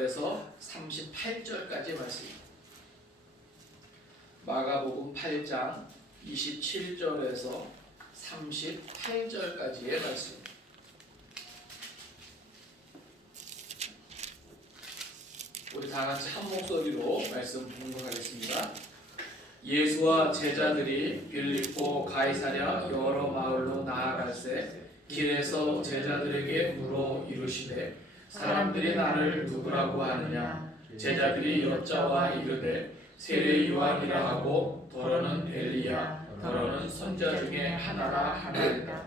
27절에서 38절까지 말씀입니다. 마가복음 8장 27절에서 38절까지의 말씀. 우리 다 같이 한 목소리로 말씀 봉독하겠습니다. 예수와 제자들이 빌립보 가이사랴 여러 마을로 나아갈새 길에서 제자들에게 물어 이르시되 사람들이 나를 누구라고 하느냐? 제자들이 여짜와 이르되 세례 요한이라 하고 더러는 엘리야 더러는 선자 중에 하나라 하나이다.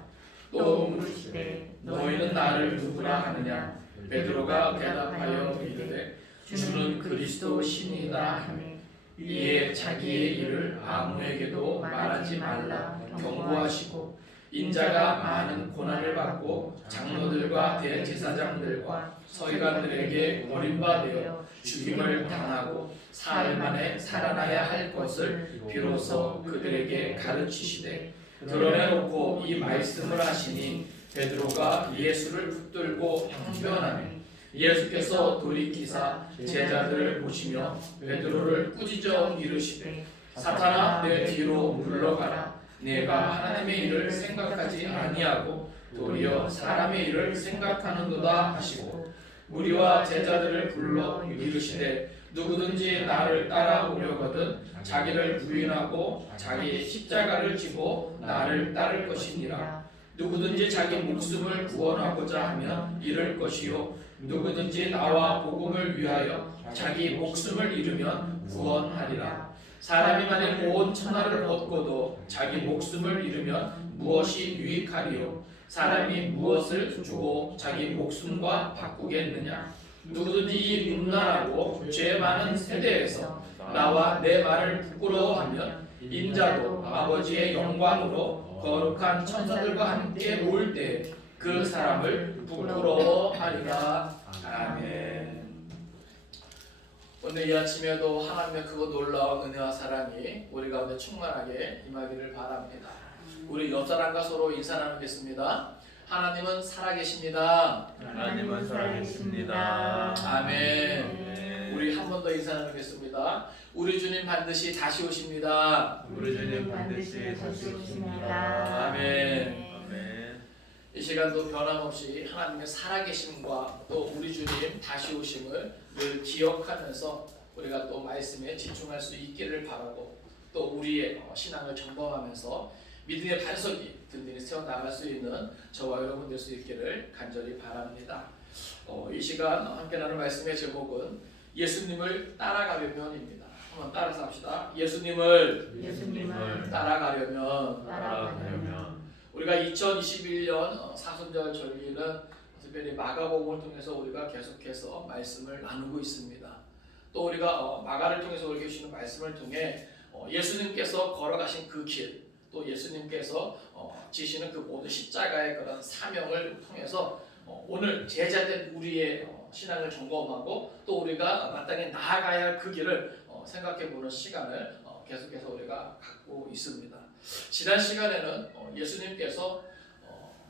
또 물으시되 너희는 나를 누구라 하느냐? 베드로가 대답하여 이르되 주는 그리스도 신이다 하니 이에 자기의 일을 아무에게도 말하지 말라 경고하시고 인자가 많은 고난을 받고 장로들과 대제사장들과 서기관들에게 버림받아 죽임을 당하고 사흘 만에 살아나야 할 것을 비로소 그들에게 가르치시되 드러내놓고 이 말씀을 하시니 베드로가 예수를 붙들고 항변하니 예수께서 돌이키사 제자들을 보시며 베드로를 꾸짖어 이르시되 사탄아 내 뒤로 물러가라. 내가 하나님의 일을 생각하지 아니하고 도리어 사람의 일을 생각하는도다 하시고 무리와 제자들을 불러 이르시되 누구든지 나를 따라오려거든 자기를 부인하고 자기 십자가를 지고 나를 따를 것이니라. 누구든지 자기 목숨을 구원하고자 하면 잃을 것이요 누구든지 나와 복음을 위하여 자기 목숨을 잃으면 구원하리라. 사람이 만일 온 천하를 얻고도 자기 목숨을 잃으면 무엇이 유익하리요? 사람이 무엇을 주고 자기 목숨과 바꾸겠느냐? 누구든지 이 음란하고 죄 많은 세대에서 나와 내 말을 부끄러워하면 인자도 아버지의 영광으로 거룩한 천사들과 함께 올 때 그 사람을 부끄러워하리라. 아멘. 오늘 이 아침에도 하나님의 그거 놀라운 은혜와 사랑이 우리 가운데 충만하게 임하기를 바랍니다. 우리 옆 사람과 서로 인사 나누겠습니다. 하나님은 살아계십니다. 하나님은 살아계십니다. 아멘. 우리 한 번 더 인사 나누겠습니다. 우리 주님 반드시 다시 오십니다. 우리 주님 반드시 다시 오십니다. 아멘. 이 시간도 변함없이 하나님의 살아계심과 또 우리 주님 다시 오심을 늘 기억하면서 우리가 또 말씀에 집중할 수 있기를 바라고 또 우리의 신앙을 점검하면서 믿음의 반석이 든든히 세워나갈 수 있는 저와 여러분 될 수 있기를 간절히 바랍니다. 이 시간 함께 나눌 말씀의 제목은 예수님을 따라가려면입니다. 한번 따라서 합시다. 예수님을 따라가려면 우리가 2021년 사순절 절기는 특별히 마가복음을 통해서 우리가 계속해서 말씀을 나누고 있습니다. 또 우리가 마가를 통해서 우리에게 주시는 말씀을 통해 예수님께서 걸어가신 그 길, 또 예수님께서 지시는 그 모든 십자가의 그런 사명을 통해서 오늘 제자된 우리의 신앙을 점검하고 또 우리가 마땅히 나아가야 할 그 길을 생각해보는 시간을 계속해서 우리가 갖고 있습니다. 지난 시간에는 예수님께서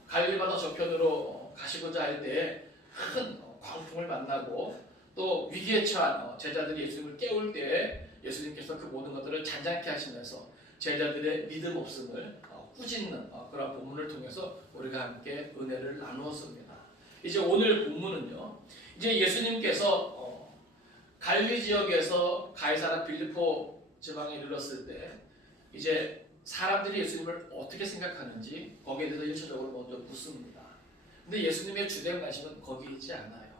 갈릴리바다 저편으로 가시고자 할 때 큰 광풍을 만나고 또 위기에 처한 제자들이 예수님을 깨울 때 예수님께서 그 모든 것들을 잔잔케 하시면서 제자들의 믿음 없음을 꾸짖는 그런 본문을 통해서 우리가 함께 은혜를 나누었습니다. 이제 오늘 본문은요. 이제 예수님께서 갈릴리 지역에서 가이사랴 빌립보 지방에 이르렀을 때 이제 사람들이 예수님을 어떻게 생각하는지 거기에 대해서 일차적으로 먼저 묻습니다. 근데 예수님의 주된 관심은 거기 있지 않아요.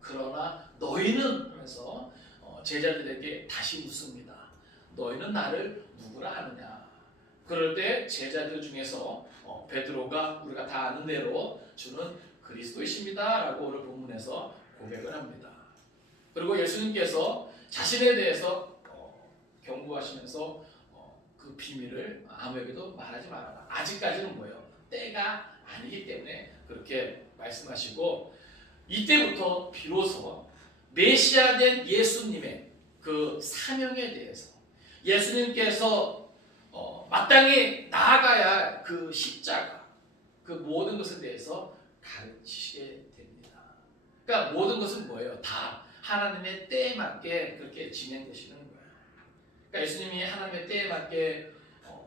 그러나 너희는 하면서 제자들에게 다시 묻습니다. 너희는 나를 누구라 하느냐? 그럴 때 제자들 중에서 베드로가 우리가 다 아는 대로 주는 그리스도이십니다 라고 오늘 본문에서 고백을 합니다. 그리고 예수님께서 자신에 대해서 경고하시면서 그 비밀을 아무에게도 말하지 말아라. 아직까지는 뭐예요? 때가 아니기 때문에 그렇게 말씀하시고 이때부터 비로소 메시아된 예수님의 그 사명에 대해서 예수님께서 마땅히 나아가야 할 그 십자가 그 모든 것에 대해서 가르치시게 됩니다. 그러니까 모든 것은 뭐예요? 다 하나님의 때에 맞게 그렇게 진행되시는 거예요. 그러니까 예수님이 하나님의 때에 맞게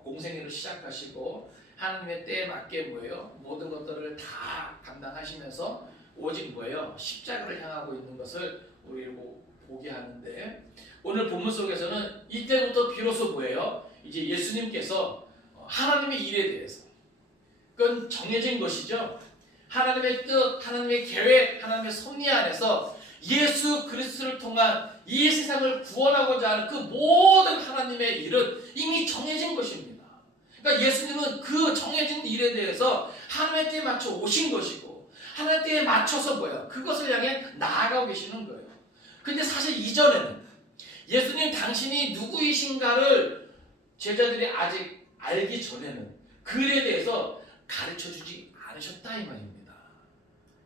공생애를 시작하시고 하나님의 때에 맞게 뭐예요? 모든 것들을 다 감당하시면서 오직 뭐예요? 십자가를 향하고 있는 것을 우리 보게 하는데 오늘 본문 속에서는 이때부터 비로소 뭐예요? 이제 예수님께서 하나님의 일에 대해서 그건 정해진 것이죠. 하나님의 뜻, 하나님의 계획, 하나님의 섭리 안에서 예수 그리스도를 통한 이 세상을 구원하고자 하는 그 모든 하나님의 일은 이미 정해진 것입니다. 그러니까 예수님은 그 정해진 일에 대해서 하나님의 때에 맞춰 오신 것이고 하나님의 때에 맞춰서 뭐예요? 그것을 향해 나아가고 계시는 거예요. 근데 사실 이전에는 예수님 당신이 누구이신가를 제자들이 아직 알기 전에는 그에 대해서 가르쳐주지 않으셨다 이 말입니다.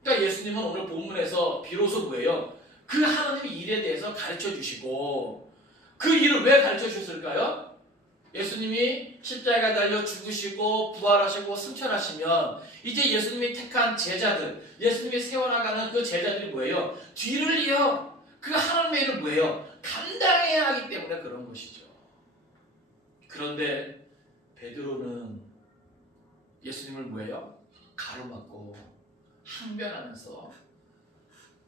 그러니까 예수님은 오늘 본문에서 비로소 뭐예요? 그 하나님의 일에 대해서 가르쳐주시고 그 일을 왜 가르쳐주셨을까요? 예수님이 십자가에 달려 죽으시고 부활하시고 승천하시면 이제 예수님이 택한 제자들, 예수님이 세워나가는 그 제자들이 뭐예요? 뒤를 이어 그 하나님의 일을 뭐예요? 감당해야 하기 때문에 그런 것이죠. 그런데 베드로는 예수님을 뭐예요? 가로막고 항변하면서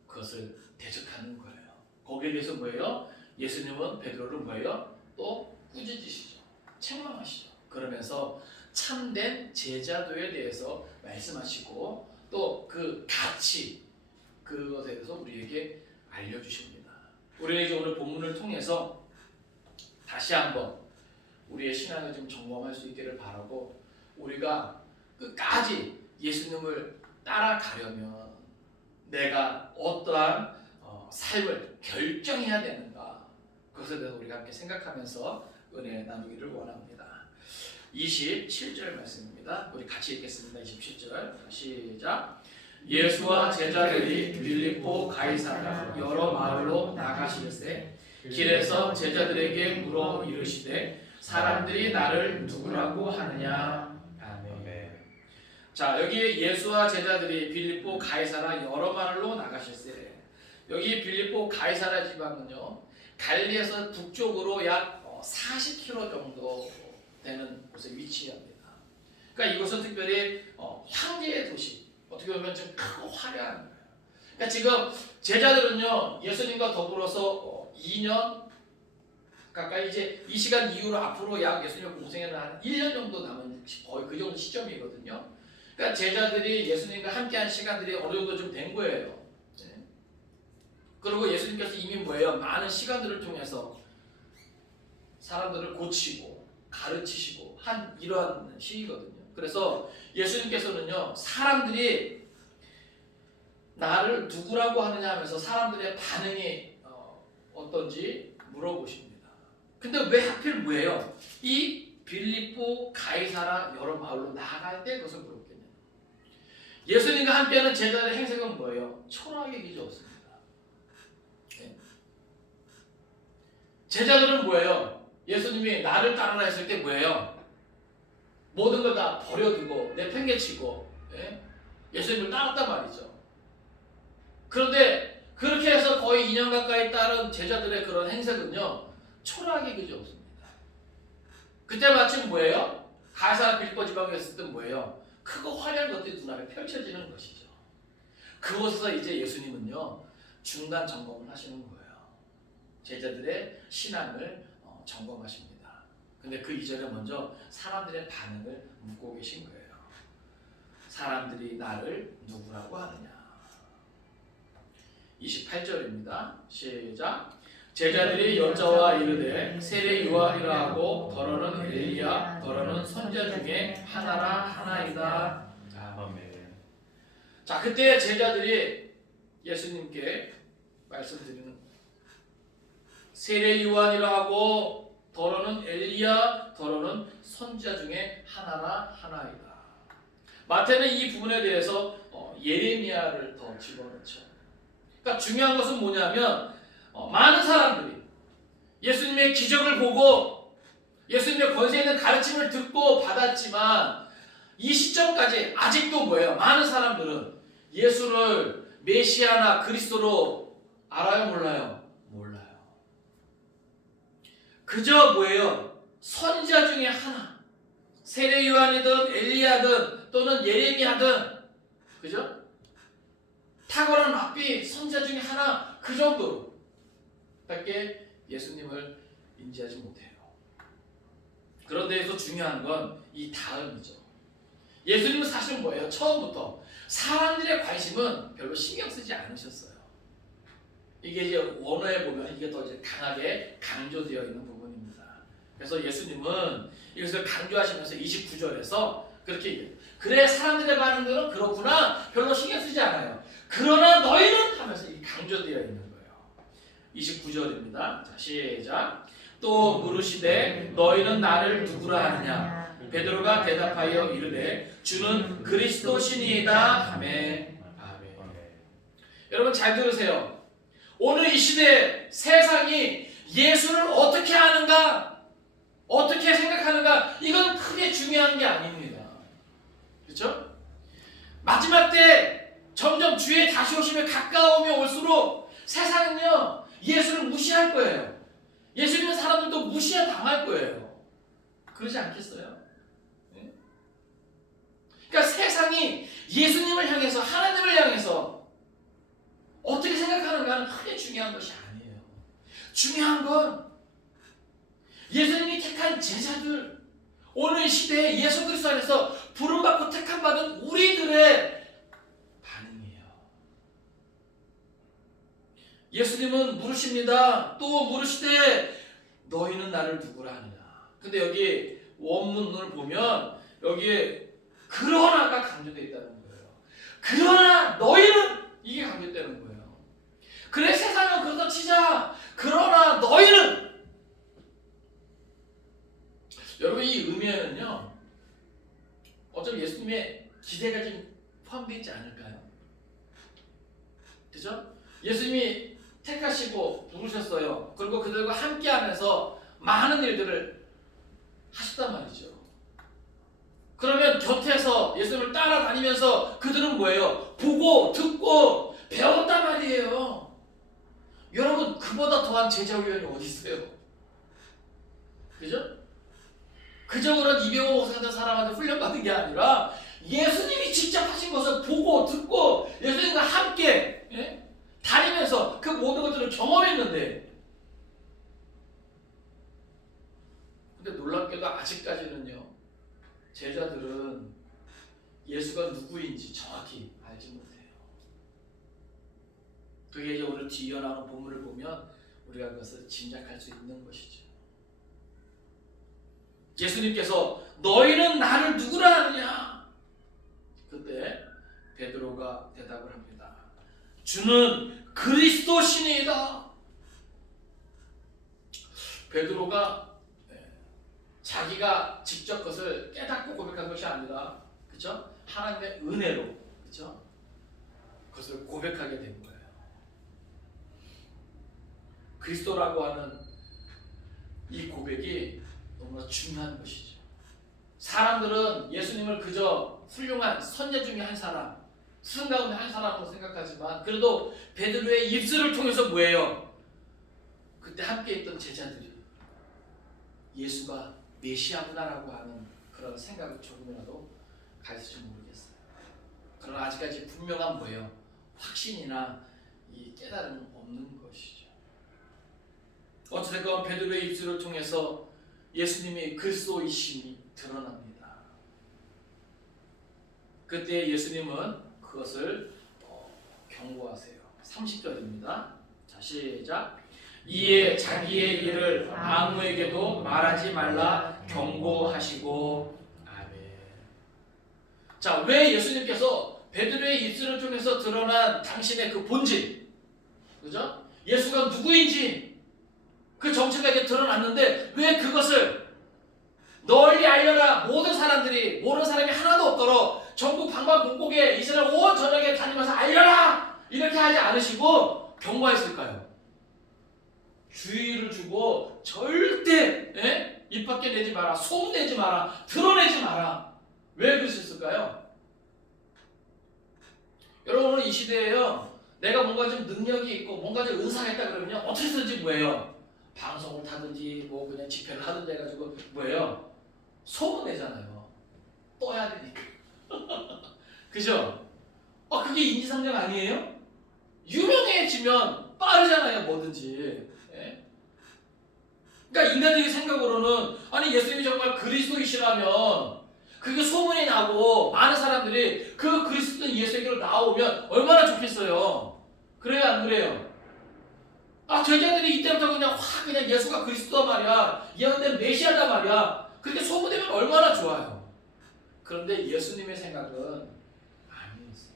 그것을 대적하는 거예요. 거기에 대해서 뭐예요? 예수님은 베드로를 뭐예요? 또 꾸짖으시죠. 책망하시죠. 그러면서 참된 제자도에 대해서 말씀하시고 또 그 가치 그것에 대해서 우리에게 알려주십니다. 우리에게 오늘 본문을 통해서 다시 한번 우리의 신앙을 좀 점검할 수 있기를 바라고 우리가 끝까지 예수님을 따라가려면 내가 어떠한 삶을 결정해야 되는가 그것에 대해서 우리가 함께 생각하면서 은혜 나누기를 원합니다. 27절 말씀입니다. 우리 같이 읽겠습니다. 27절 시작. 예수와 제자들이 빌립보 가이사랴 여러 마을로 나가실세 길에서 제자들에게 물어 이르시되 사람들이 나를 누구라고 하느냐. 아멘. 자, 여기 예수와 제자들이 빌립보 가이사랴 여러 마을로 나가실세. 여기 빌립보 가이사랴 지방은요 갈리에서 북쪽으로 약 40km 정도 되는 곳에 위치합니다. 그러니까 이곳은 특별히 황제의 도시, 어떻게 보면 좀 크고 화려한 거예요. 그러니까 지금 제자들은요 예수님과 더불어서 2년 가까이 이제 이 시간 이후로 앞으로 약 예수님의 공생에는 한 1년 정도 남은 거의 그 정도 시점이거든요. 그러니까 제자들이 예수님과 함께한 시간들이 어느 정도 좀 된 거예요. 그리고 예수님께서 이미 뭐예요? 많은 시간들을 통해서 사람들을 고치고 가르치시고 한 이러한 시기거든요. 그래서 예수님께서는요 사람들이 나를 누구라고 하느냐 하면서 사람들의 반응이 어떤지 물어보십니다. 근데 왜 하필 뭐예요? 이 빌립보 가이사랴 여러 마을로 나아갈 때 그것을 물었겠냐. 예수님과 함께하는 제자들의 행색은 뭐예요? 초라하게 기저었습니다. 네. 제자들은 뭐예요? 예수님이 나를 따르라 했을 때 뭐예요? 모든 걸 다 버려두고 내팽개치고 예수님을 따랐단 말이죠. 그런데 그렇게 해서 거의 2년 가까이 따른 제자들의 그런 행색은요 초라하게 그지 없습니다. 그때 마침 뭐예요? 가이사랴 빌립보 지방에 있을 때 뭐예요? 크고 화려한 것들이 눈앞에 펼쳐지는 것이죠. 그곳에서 이제 예수님은요 중간 점검을 하시는 거예요. 제자들의 신앙을 점검하십니다. 근데 그 이전에 먼저 사람들의 반응을 묻고 계신 거예요. 사람들이 나를 누구라고 하느냐. 28절입니다. 시작. 제자들이 여자와 이르되 세례 요한이라 하고 더러는 엘리야 더러는 선지자 중에 하나라 하나이다. 아멘. 자, 그때 제자들이 예수님께 말씀드리는 세례 요한이라 하고 더러는 엘리야 더러는 선지자 중에 하나라 하나이다. 마태는 이 부분에 대해서 예레미야를 더 집어넣죠. 그러니까 중요한 것은 뭐냐면 많은 사람들이 예수님의 기적을 보고 예수님의 권세 있는 가르침을 듣고 받았지만 이 시점까지 아직도 뭐예요? 많은 사람들은 예수를 메시아나 그리스도로 알아요, 몰라요? 몰라요. 그저 뭐예요? 선지자 중에 하나. 세례 요한이든 엘리야든 또는 예레미야든, 그죠? 탁월한 랍비 선지자 중에 하나, 그 정도로 밖에 예수님을 인지하지 못해요. 그런데 여기서 중요한 건 이 다음이죠. 예수님은 사실은 뭐예요? 처음부터 사람들의 관심은 별로 신경 쓰지 않으셨어요. 이게 이제 원어에 보면 이게 더 이제 강하게 강조되어 있는 부분입니다. 그래서 예수님은 이것을 강조하시면서 29절에서 그렇게 얘기해요. 그래, 사람들의 반응들은 그렇구나, 별로 신경 쓰지 않아요. 그러나 너희는 하면서 이게 강조되어 있는 거예요. 29절입니다. 자, 시작. 또 물으시되 너희는 나를 누구라 하느냐? 베드로가 대답하여 이르되 주는 그리스도시니이다 하매. 아멘. 여러분 잘 들으세요. 오늘 이 시대 세상이 예수를 어떻게 아는가, 어떻게 생각하는가, 이건 크게 중요한 게 아닙니다. 그렇죠? 마지막 때 점점 주의 다시 오심에 가까우면 올수록 세상은요 예수를 무시할 거예요. 예수 믿는 사람들도 무시해 당할 거예요. 그러지 않겠어요? 네? 그러니까 세상이 예수님을 향해서, 하나님을 향해서 어떻게 생각하는가는 크게 중요한 것이 아니에요. 중요한 건 예수님이 택한 제자들, 오늘 시대에 예수 그리스도 안에서 부름받고 택함받은 우리들의 반응이에요. 예수님은 물으십니다. 또 물으시되 너희는 나를 누구라 하느냐. 근데 여기 원문을 보면 여기에 그러나가 강조되어 있다는 거예요. 그러나 너희는, 이게 강조되는 거예요. 그래, 세상은 그렇다 치자. 그러나 너희는, 여러분 이 의미에는요 어쩜 예수님의 기대가 좀 포함되어 있지 않을까요? 그죠? 예수님이 택하시고 부르셨어요. 그리고 그들과 함께하면서 많은 일들을 하셨단 말이죠. 그러면 곁에서 예수님을 따라다니면서 그들은 뭐예요? 보고 듣고 배웠단 말이에요. 여러분 그보다 더한 제자 훈련이 어디 있어요? 그죠? 그저 그런 이병호 목사 같은 사람한테 훈련받은 게 아니라 예수님이 직접 하신 것을 보고 듣고 예수님과 함께 다니면서 그 모든 것들을 경험했는데, 근데 놀랍게도 아직까지는요 제자들은 예수가 누구인지 정확히 알지 못해요. 그게 이제 오늘 뒤이어 나오는 본문을 보면 우리가 그것을 짐작할 수 있는 것이죠. 예수님께서 너희는 나를 누구라 하느냐? 그때 베드로가 대답을 합니다. 주는 그리스도시니이다. 베드로가 자기가 직접 그것을 깨닫고 고백한 것이 아니라, 그렇죠? 하나님의 은혜로, 그렇죠? 그것을 고백하게 된 거예요. 그리스도라고 하는 이 고백이 너무나 중요한 것이죠. 사람들은 예수님을 그저 훌륭한 선제 중에 한 사람, 수천 가운데 한 사람으로 생각하지만, 그래도 베드로의 입술을 통해서 뭐예요? 그때 함께 있던 제자들이 예수가 메시아구나라고 하는 그런 생각을 조금이라도 가졌을지 모르겠어요. 그러나 아직까지 분명한 뭐예요? 확신이나 이 깨달음은 없는 것이죠. 어찌됐건 베드로의 입술을 통해서 예수님이 그리스도이심이 드러납니다. 그때 예수님은 그것을 경고하세요. 30절입니다. 자, 시작. 이에 자기의 일을 아무에게도 말하지 말라 경고하시고. 아멘. 자, 왜 예수님께서 베드로의 입술을 통해서 드러난 당신의 그 본질, 그죠? 예수가 누구인지 그 정체가 이제 드러났는데 왜 그것을 널리 알려라, 모든 사람들이, 모르는 사람이 하나도 없도록 전국 방방곡곡에 이스라엘 온 전역에 다니면서 알려라, 이렇게 하지 않으시고 경고했을까요? 주의를 주고 절대 입 밖에 내지 마라, 소문내지 마라, 드러내지 마라. 왜 그러셨을까요? 여러분, 오늘 이 시대에요 내가 뭔가 좀 능력이 있고 뭔가 좀 은사가 있다 그러면요 어떻게 쓰든지 뭐예요? 방송을 타든지 뭐 그냥 집회를 하든지 해가지고 뭐예요? 소문내잖아요. 떠야 되니까. 그죠? 그게 인지상정 아니에요? 유명해지면 빠르잖아요, 뭐든지. 예? 그러니까 인간적인 생각으로는 아니 예수님이 정말 그리스도이시라면 그게 소문이 나고 많은 사람들이 그 그리스도인 예수에게로 나오면 얼마나 좋겠어요. 그래요, 안 그래요? 제자들이 이때부터 그냥 확 그냥 예수가 그리스도다 말이야. 예언된 메시아다 말이야. 그렇게 소문되면 얼마나 좋아요. 그런데 예수님의 생각은 아니었어요.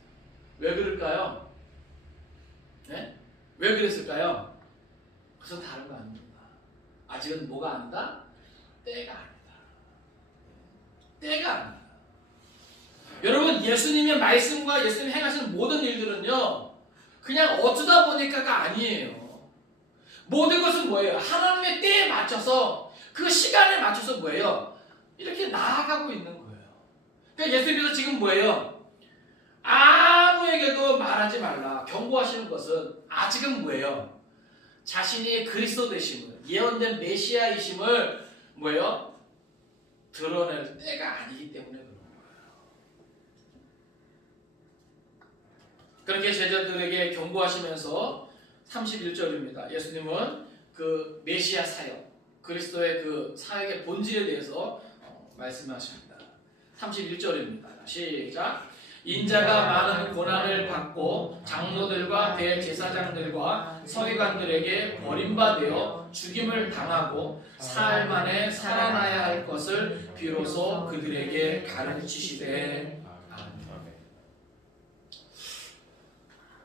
왜 그럴까요? 네? 왜 그랬을까요? 그것은 다른 거 아닙니다. 아직은 뭐가 아니다? 때가 아니다. 때가 아니다. 여러분 예수님의 말씀과 예수님이 행하시는 모든 일들은요 그냥 어쩌다 보니까가 아니에요. 모든 것은 뭐예요? 하나님의 때에 맞춰서 그 시간에 맞춰서 뭐예요? 이렇게 나아가고 있는 거예요. 그러니까 예수님께서 지금 뭐예요? 아무에게도 말하지 말라 경고하시는 것은 아직은 뭐예요? 자신이 그리스도 되심을 예언된 메시아이심을 뭐예요? 드러낼 때가 아니기 때문에 그런 거예요. 그렇게 제자들에게 경고하시면서 31절입니다. 예수님은 그 메시아 사역, 그리스도의 그 사역의 본질에 대해서 말씀하십니다. 31절입니다. 시작. 인자가 많은 고난을 받고 장로들과 대제사장들과 서기관들에게 버림받아 죽임을 당하고 사흘 만에 살아나야 할 것을 비로소 그들에게 가르치시되.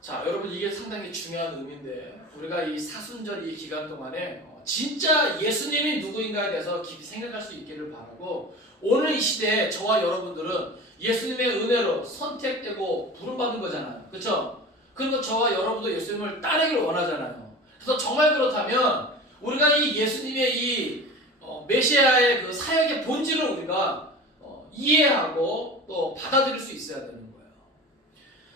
자, 여러분 이게 상당히 중요한 의미인데 우리가 이 사순절 이 기간 동안에 진짜 예수님이 누구인가에 대해서 깊이 생각할 수 있기를 바라고, 오늘 이 시대에 저와 여러분들은 예수님의 은혜로 선택되고 부름받은 거잖아요. 그렇죠? 그런데 저와 여러분도 예수님을 따르기를 원하잖아요. 그래서 정말 그렇다면 우리가 이 예수님의 이 메시아의 그 사역의 본질을 우리가 이해하고 또 받아들일 수 있어야 되는 거예요.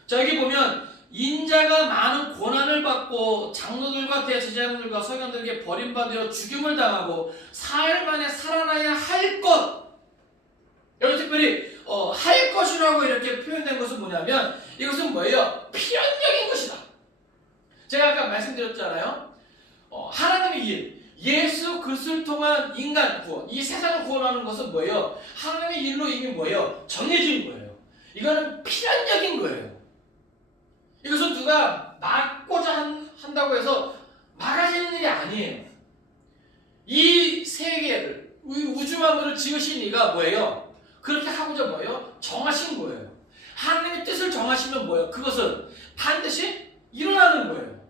자, 여기 보면 인자가 많은 고난을 받고 장로들과 대제사장들과 서기관들에게 버림받아 죽임을 당하고 사흘 만에 살아나야 할 것. 여기 특별히 할 것이라고 이렇게 표현된 것은 뭐냐면 이것은 뭐예요? 필연적인 것이다. 제가 아까 말씀드렸잖아요. 하나님의 일, 예수 그리스도를 통한 인간 구원, 이 세상을 구원하는 것은 뭐예요? 하나님의 일로 이미 뭐예요? 정해진 거예요. 이거는 필연적인 거예요. 이것은 누가 막고자 한다고 해서 막아지는 일이 아니에요. 이 세계를, 우주 만물을 지으신 이가 뭐예요? 그렇게 하고자 뭐예요? 정하신 거예요. 하나님의 뜻을 정하시면 뭐예요? 그것은 반드시 일어나는 거예요.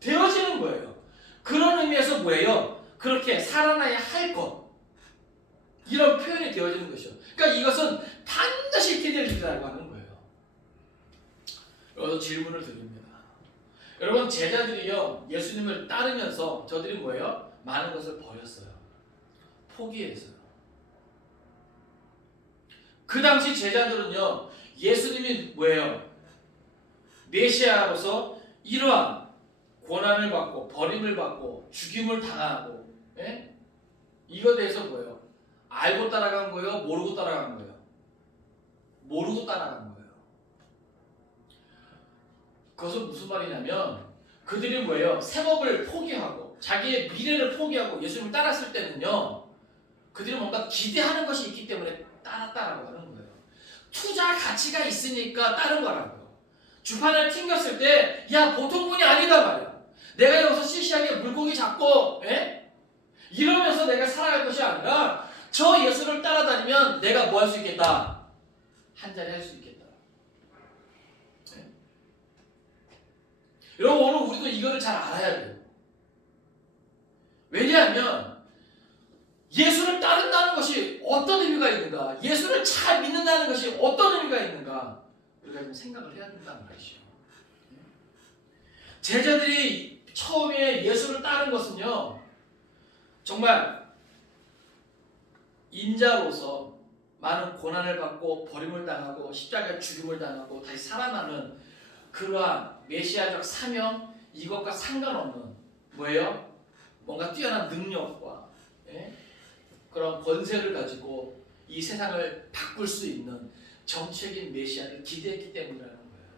되어지는 거예요. 그런 의미에서 뭐예요? 그렇게 살아나야 할 것. 이런 표현이 되어지는 것이죠. 그러니까 이것은 반드시 이렇게 될 일이라고 하는 거예요. 여기서 질문을 드립니다. 여러분 제자들이요 예수님을 따르면서 저들이 뭐예요? 많은 것을 버렸어요. 포기했어요. 그 당시 제자들은요 예수님이 뭐예요? 메시아로서 이러한 고난을 받고 버림을 받고 죽임을 당하고, 예? 이거에 대해서 뭐예요? 알고 따라간 거예요? 모르고 따라간 거예요? 모르고 따라간 거예요. 그것은 무슨 말이냐면 그들이 뭐예요? 생업을 포기하고 자기의 미래를 포기하고 예수님을 따랐을 때는요 그들이 뭔가 기대하는 것이 있기 때문에 따랐다라고 하는 거예요. 투자 가치가 있으니까 따른 거라고요. 주판을 튕겼을 때 야 보통 분이 아니다 말이야. 내가 여기서 시시하게 물고기 잡고 이러면서 내가 살아갈 것이 아니라 저 예수를 따라다니면 내가 뭐 할 수 있겠다? 한자리 할 수 있겠다. 여러분 오늘 우리도 이거를 잘 알아야 돼요. 왜냐하면 예수를 따른다는 것이 어떤 의미가 있는가, 예수를 잘 믿는다는 것이 어떤 의미가 있는가 우리가 좀 생각을 해야 된다는 말이죠. 제자들이 처음에 예수를 따른 것은요 정말 인자로서 많은 고난을 받고 버림을 당하고 십자가에 죽임을 당하고 다시 살아나는 그러한 메시아적 사명 이것과 상관없는 뭐예요? 뭔가 뛰어난 능력과 그런 권세를 가지고 이 세상을 바꿀 수 있는 정치적인 메시아를 기대했기 때문이라는 거예요.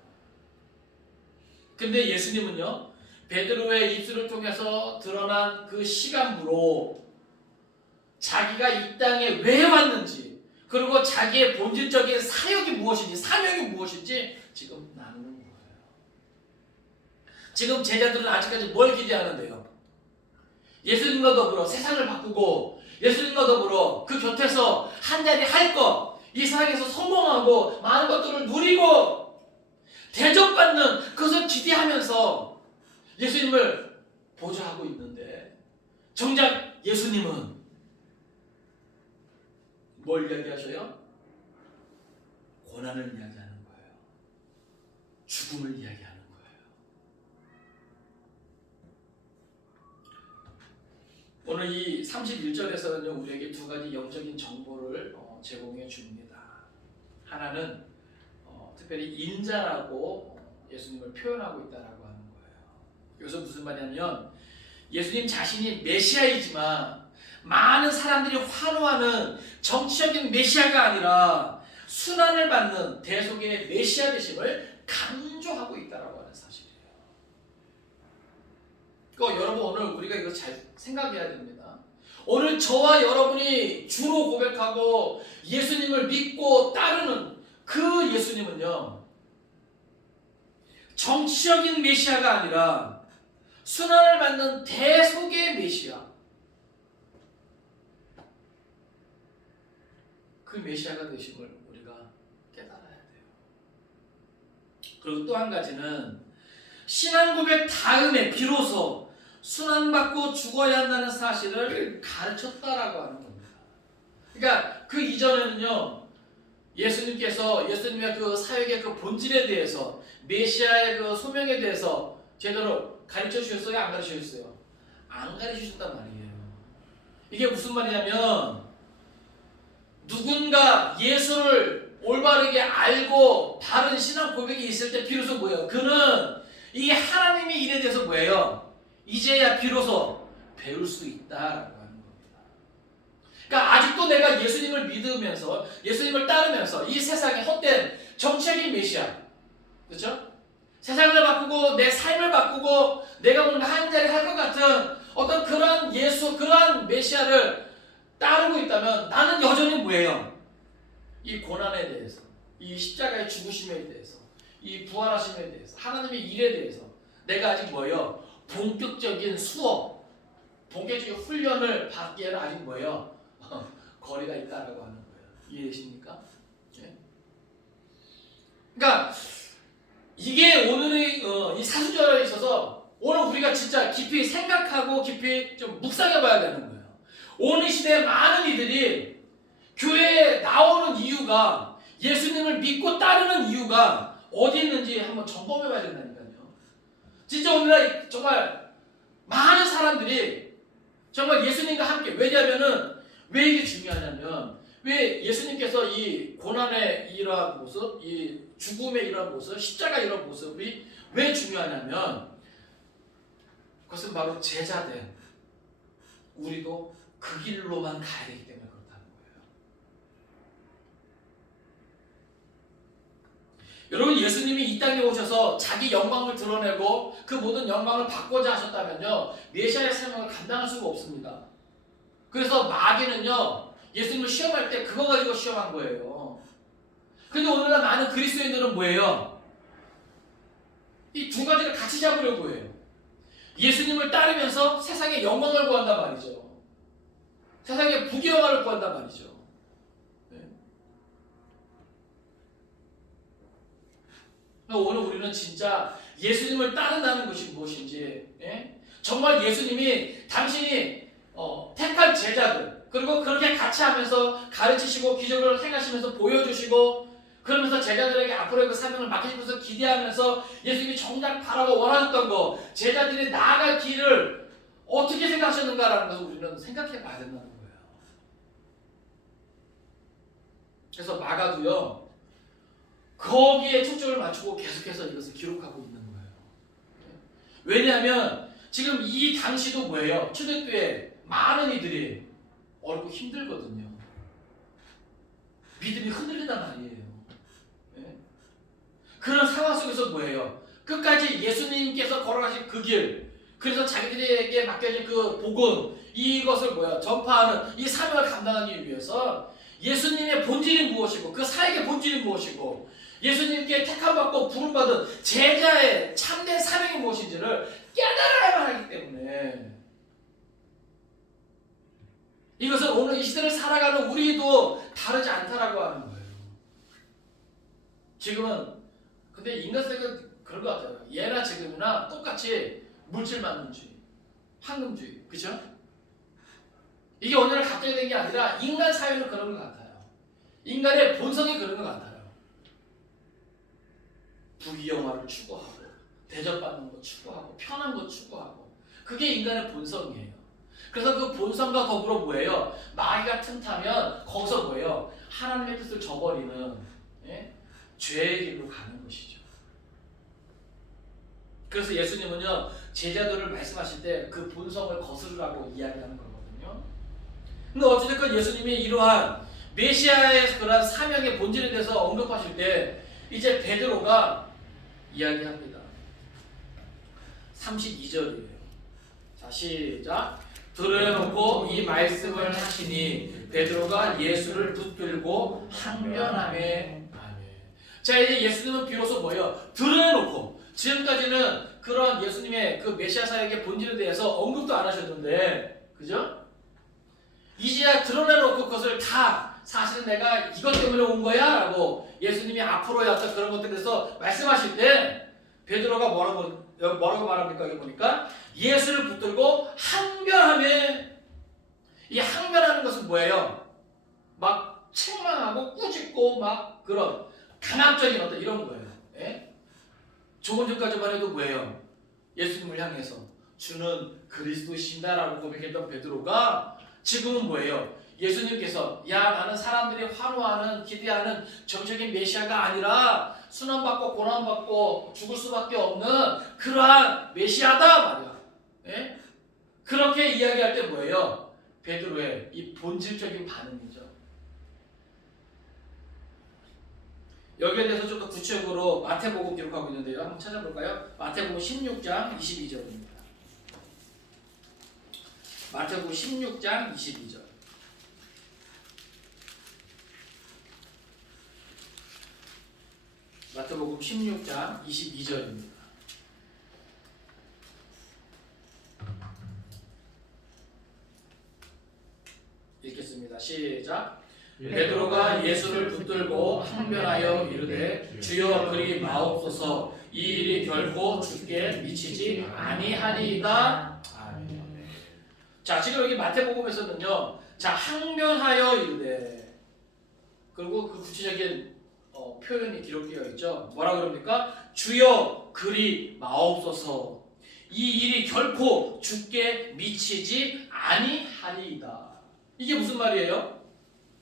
근데 예수님은요, 베드로의 입술을 통해서 드러난 그 시간부로 자기가 이 땅에 왜 왔는지, 그리고 자기의 본질적인 사역이 무엇인지, 사명이 무엇인지 지금 나누는 거예요. 지금 제자들은 아직까지 뭘 기대하는데요? 예수님과 더불어 세상을 바꾸고 예수님과 더불어 그 곁에서 한자리 할 것, 이 세상에서 성공하고 많은 것들을 누리고 대접받는 그것을 기대하면서 예수님을 보좌하고 있는데, 정작 예수님은 뭘 이야기하셔요? 고난을 이야기하는 거예요. 죽음을 이야기하는 거예요. 오늘 이 31절에서는요, 우리에게 두 가지 영적인 정보를 제공해 줍니다. 하나는 특별히 인자라고 예수님을 표현하고 있다라고 하는 거예요. 여기서 무슨 말이냐면, 예수님 자신이 메시아이지만 많은 사람들이 환호하는 정치적인 메시아가 아니라 순환을 받는 대속의 메시아 되심을 강조하고 있다라고 하는 사실이에요. 그러니까 여러분, 오늘 우리가 이거 잘 생각해야 됩니다. 오늘 저와 여러분이 주로 고백하고 예수님을 믿고 따르는 그 예수님은요, 정치적인 메시아가 아니라 순환을 받는 대속의 메시아, 그 메시아가 되심을 우리가 깨달아야 돼요. 그리고 또 한 가지는 신앙 고백 다음에 비로소 순환받고 죽어야 한다는 사실을 가르쳤다라고 하는 겁니다. 그러니까 그 이전에는요, 예수님께서 예수님의 그 사역의 그 본질에 대해서, 메시아의 그 소명에 대해서 제대로 가르쳐 주셨어요? 안 가르쳐 주셨어요? 안 가르쳐 주셨단 말이에요. 이게 무슨 말이냐면, 누군가 예수를 올바르게 알고 바른 신앙 고백이 있을 때 비로소 뭐예요? 그는 이 하나님의 일에 대해서 뭐예요? 이제야 비로소 배울 수 있다라고 하는 겁니다. 그러니까 아직도 내가 예수님을 믿으면서 예수님을 따르면서 이 세상에 헛된 정치적인 메시아, 그렇죠? 세상을 바꾸고 내 삶을 바꾸고 내가 뭔가 한 자리 할 것 같은 어떤 그런 예수, 그러한 메시아를 따르고 있다면 나는 여전히 뭐예요? 이 고난에 대해서, 이 십자가의 죽으심에 대해서, 이 부활하심에 대해서, 하나님의 일에 대해서 내가 아직 뭐예요? 본격적인 수업, 본격적인 훈련을 받기에는 아직 뭐예요? 거리가 있다라고 하는 거예요. 이해되십니까? 네? 그러니까 이게 오늘의 이 사순절에 있어서 오늘 우리가 진짜 깊이 생각하고 깊이 좀 묵상해 봐야 되는 거예요. 오늘 시대에 많은 이들이 교회에 나오는 이유가, 예수님을 믿고 따르는 이유가 어디 있는지 한번 점검해 봐야 된다니까요. 진짜 오늘날 정말 많은 사람들이 정말 예수님과 함께, 왜냐하면은 왜 이게 중요하냐면, 왜 예수님께서 이 고난의 이러한 모습, 이 죽음의 이러한 모습, 십자가 이러한 모습이 왜 중요하냐면, 그것은 바로 제자된 우리도 그 길로만 가야 되기 때문에 그렇다는 거예요. 여러분, 예수님이 이 땅에 오셔서 자기 영광을 드러내고 그 모든 영광을 받고자 하셨다면요, 메시아의 사명을 감당할 수가 없습니다. 그래서 마귀는요, 예수님을 시험할 때 그거 가지고 시험한 거예요. 근데 오늘날 많은 그리스도인들은 뭐예요? 이 두 가지를 같이 잡으려고 해요. 예수님을 따르면서 세상의 영광을 구한단 말이죠. 세상의 부귀영화를 구한단 말이죠. 네. 오늘 우리는 진짜 예수님을 따른다는 것이 무엇인지, 정말 예수님이 당신이 택한 제자들, 그리고 그렇게 같이 하면서 가르치시고 기적을 행하시면서 보여주시고, 그러면서 제자들에게 앞으로의 그 사명을 맡기시면서 기대하면서 예수님이 정작 바라고 원하셨던 거, 제자들이 나아갈 길을 어떻게 생각하셨는가라는 것을 우리는 생각해 봐야 된다는 거예요. 그래서 마가도요, 거기에 초점을 맞추고 계속해서 이것을 기록하고 있는 거예요. 왜냐하면 지금 이 당시도 뭐예요? 초대교회 많은 이들이 어렵고 힘들거든요. 믿음이 흔들린단 말이에요. 예? 그런 상황 속에서 뭐예요? 끝까지 예수님께서 걸어가신 그 길, 그래서 자기들에게 맡겨진 그 복음, 이것을 전파하는 이 사명을 감당하기 위해서 예수님의 본질이 무엇이고 그 사역의 본질이 무엇이고 예수님께 택함받고 부름받은 제자의 참된 사명이 무엇인지를 깨달아야만 하기 때문에 이것은 오늘 이 시대를 살아가는 우리도 다르지 않다라고 하는 거예요. 지금은 근데 인간 세계는 그런 것 같아요. 예나 지금이나 똑같이 물질 만능주의, 황금주의, 그죠? 이게 오늘날 갑자기 된 게 아니라 인간 사회는 그런 것 같아요. 인간의 본성이 그런 것 같아요. 부귀영화를 추구하고 대접받는 거 추구하고 편한 거 추구하고 그게 인간의 본성이에요. 그래서 그 본성과 더불어 뭐예요? 마귀가 틈타면 거기서 뭐예요? 하나님의 뜻을 저버리는 죄의 길로 가는 것이죠. 그래서 예수님은요 제자들을 말씀하실 때 그 본성을 거스르라고 이야기하는 거거든요. 근데 어찌됐건 예수님이 이러한 메시아의 그런 사명의 본질에 대해서 언급하실 때 이제 베드로가 이야기합니다. 32절이에요. 자 시작. 들어놓고 이 말씀을 하시니 베드로가 예수를 붙들고 항변하매. 자 이제 예수님은 비로소 뭐예요? 드러내놓고 지금까지는 그런 예수님의 그 메시아 사역의 본질에 대해서 언급도 안 하셨는데 그죠? 이제야 드러내놓고 그것을 다 사실은 내가 이것 때문에 온 거야 라고 예수님이 앞으로의 어떤 그런 것들에 대해서 말씀하실 때 베드로가 뭐라고 말합니까? 여기 보니까 예수를 붙들고 항변하며. 이 항변하는 것은 뭐예요? 막 책망하고 꾸짖고 막 그런 강압적인 어떤 이런 거예요. 예? 조금 전까지만 해도 뭐예요? 예수님을 향해서 주는 그리스도이신다라고 고백했던 베드로가 지금은 뭐예요? 예수님께서 야 나는 사람들이 환호하는 기대하는 정적인 메시아가 아니라 순환받고 고난받고 죽을 수밖에 없는 그러한 메시아다 말이야. 예? 그렇게 이야기할 때 뭐예요? 베드로의 이 본질적인 반응이죠. 여기에 대해서 좀 더 구체적으로 마태복음 기록하고 있는데요. 한번 찾아볼까요? 마태복음 16장 22절입니다. 마태복음 16장 22절. 마태복음 16장 22절입니다. 읽겠습니다. 시작. 베드로가 예수를 붙들고 항변하여 이르되 주여 그리 마옵소서 이 일이 결코 주께 미치지 아니하리이다. 아멘. 자 지금 여기 마태복음에서는요 자 항변하여 이르되 그리고 그 구체적인 표현이 기록되어 있죠. 뭐라 그럽니까? 주여 그리 마옵소서 이 일이 결코 주께 미치지 아니하리이다. 이게 무슨 말이에요?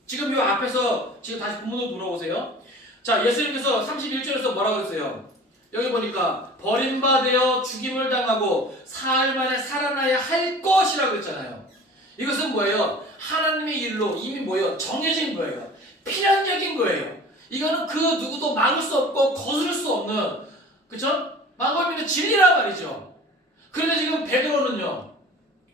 지금 이 앞에서 지금 다시 본문으로 돌아오세요. 자 예수님께서 31절에서 뭐라 그랬어요? 여기 보니까 버림받아 죽임을 당하고 사흘 만에 살아나야 할 것이라고 했잖아요. 이것은 뭐예요? 하나님의 일로 이미 뭐예요? 정해진 거예요. 필연적인 거예요. 이거는 그 누구도 막을 수 없고 거스를 수 없는 그쵸? 막을 있는 진리란 말이죠. 그런데 지금 베드로는요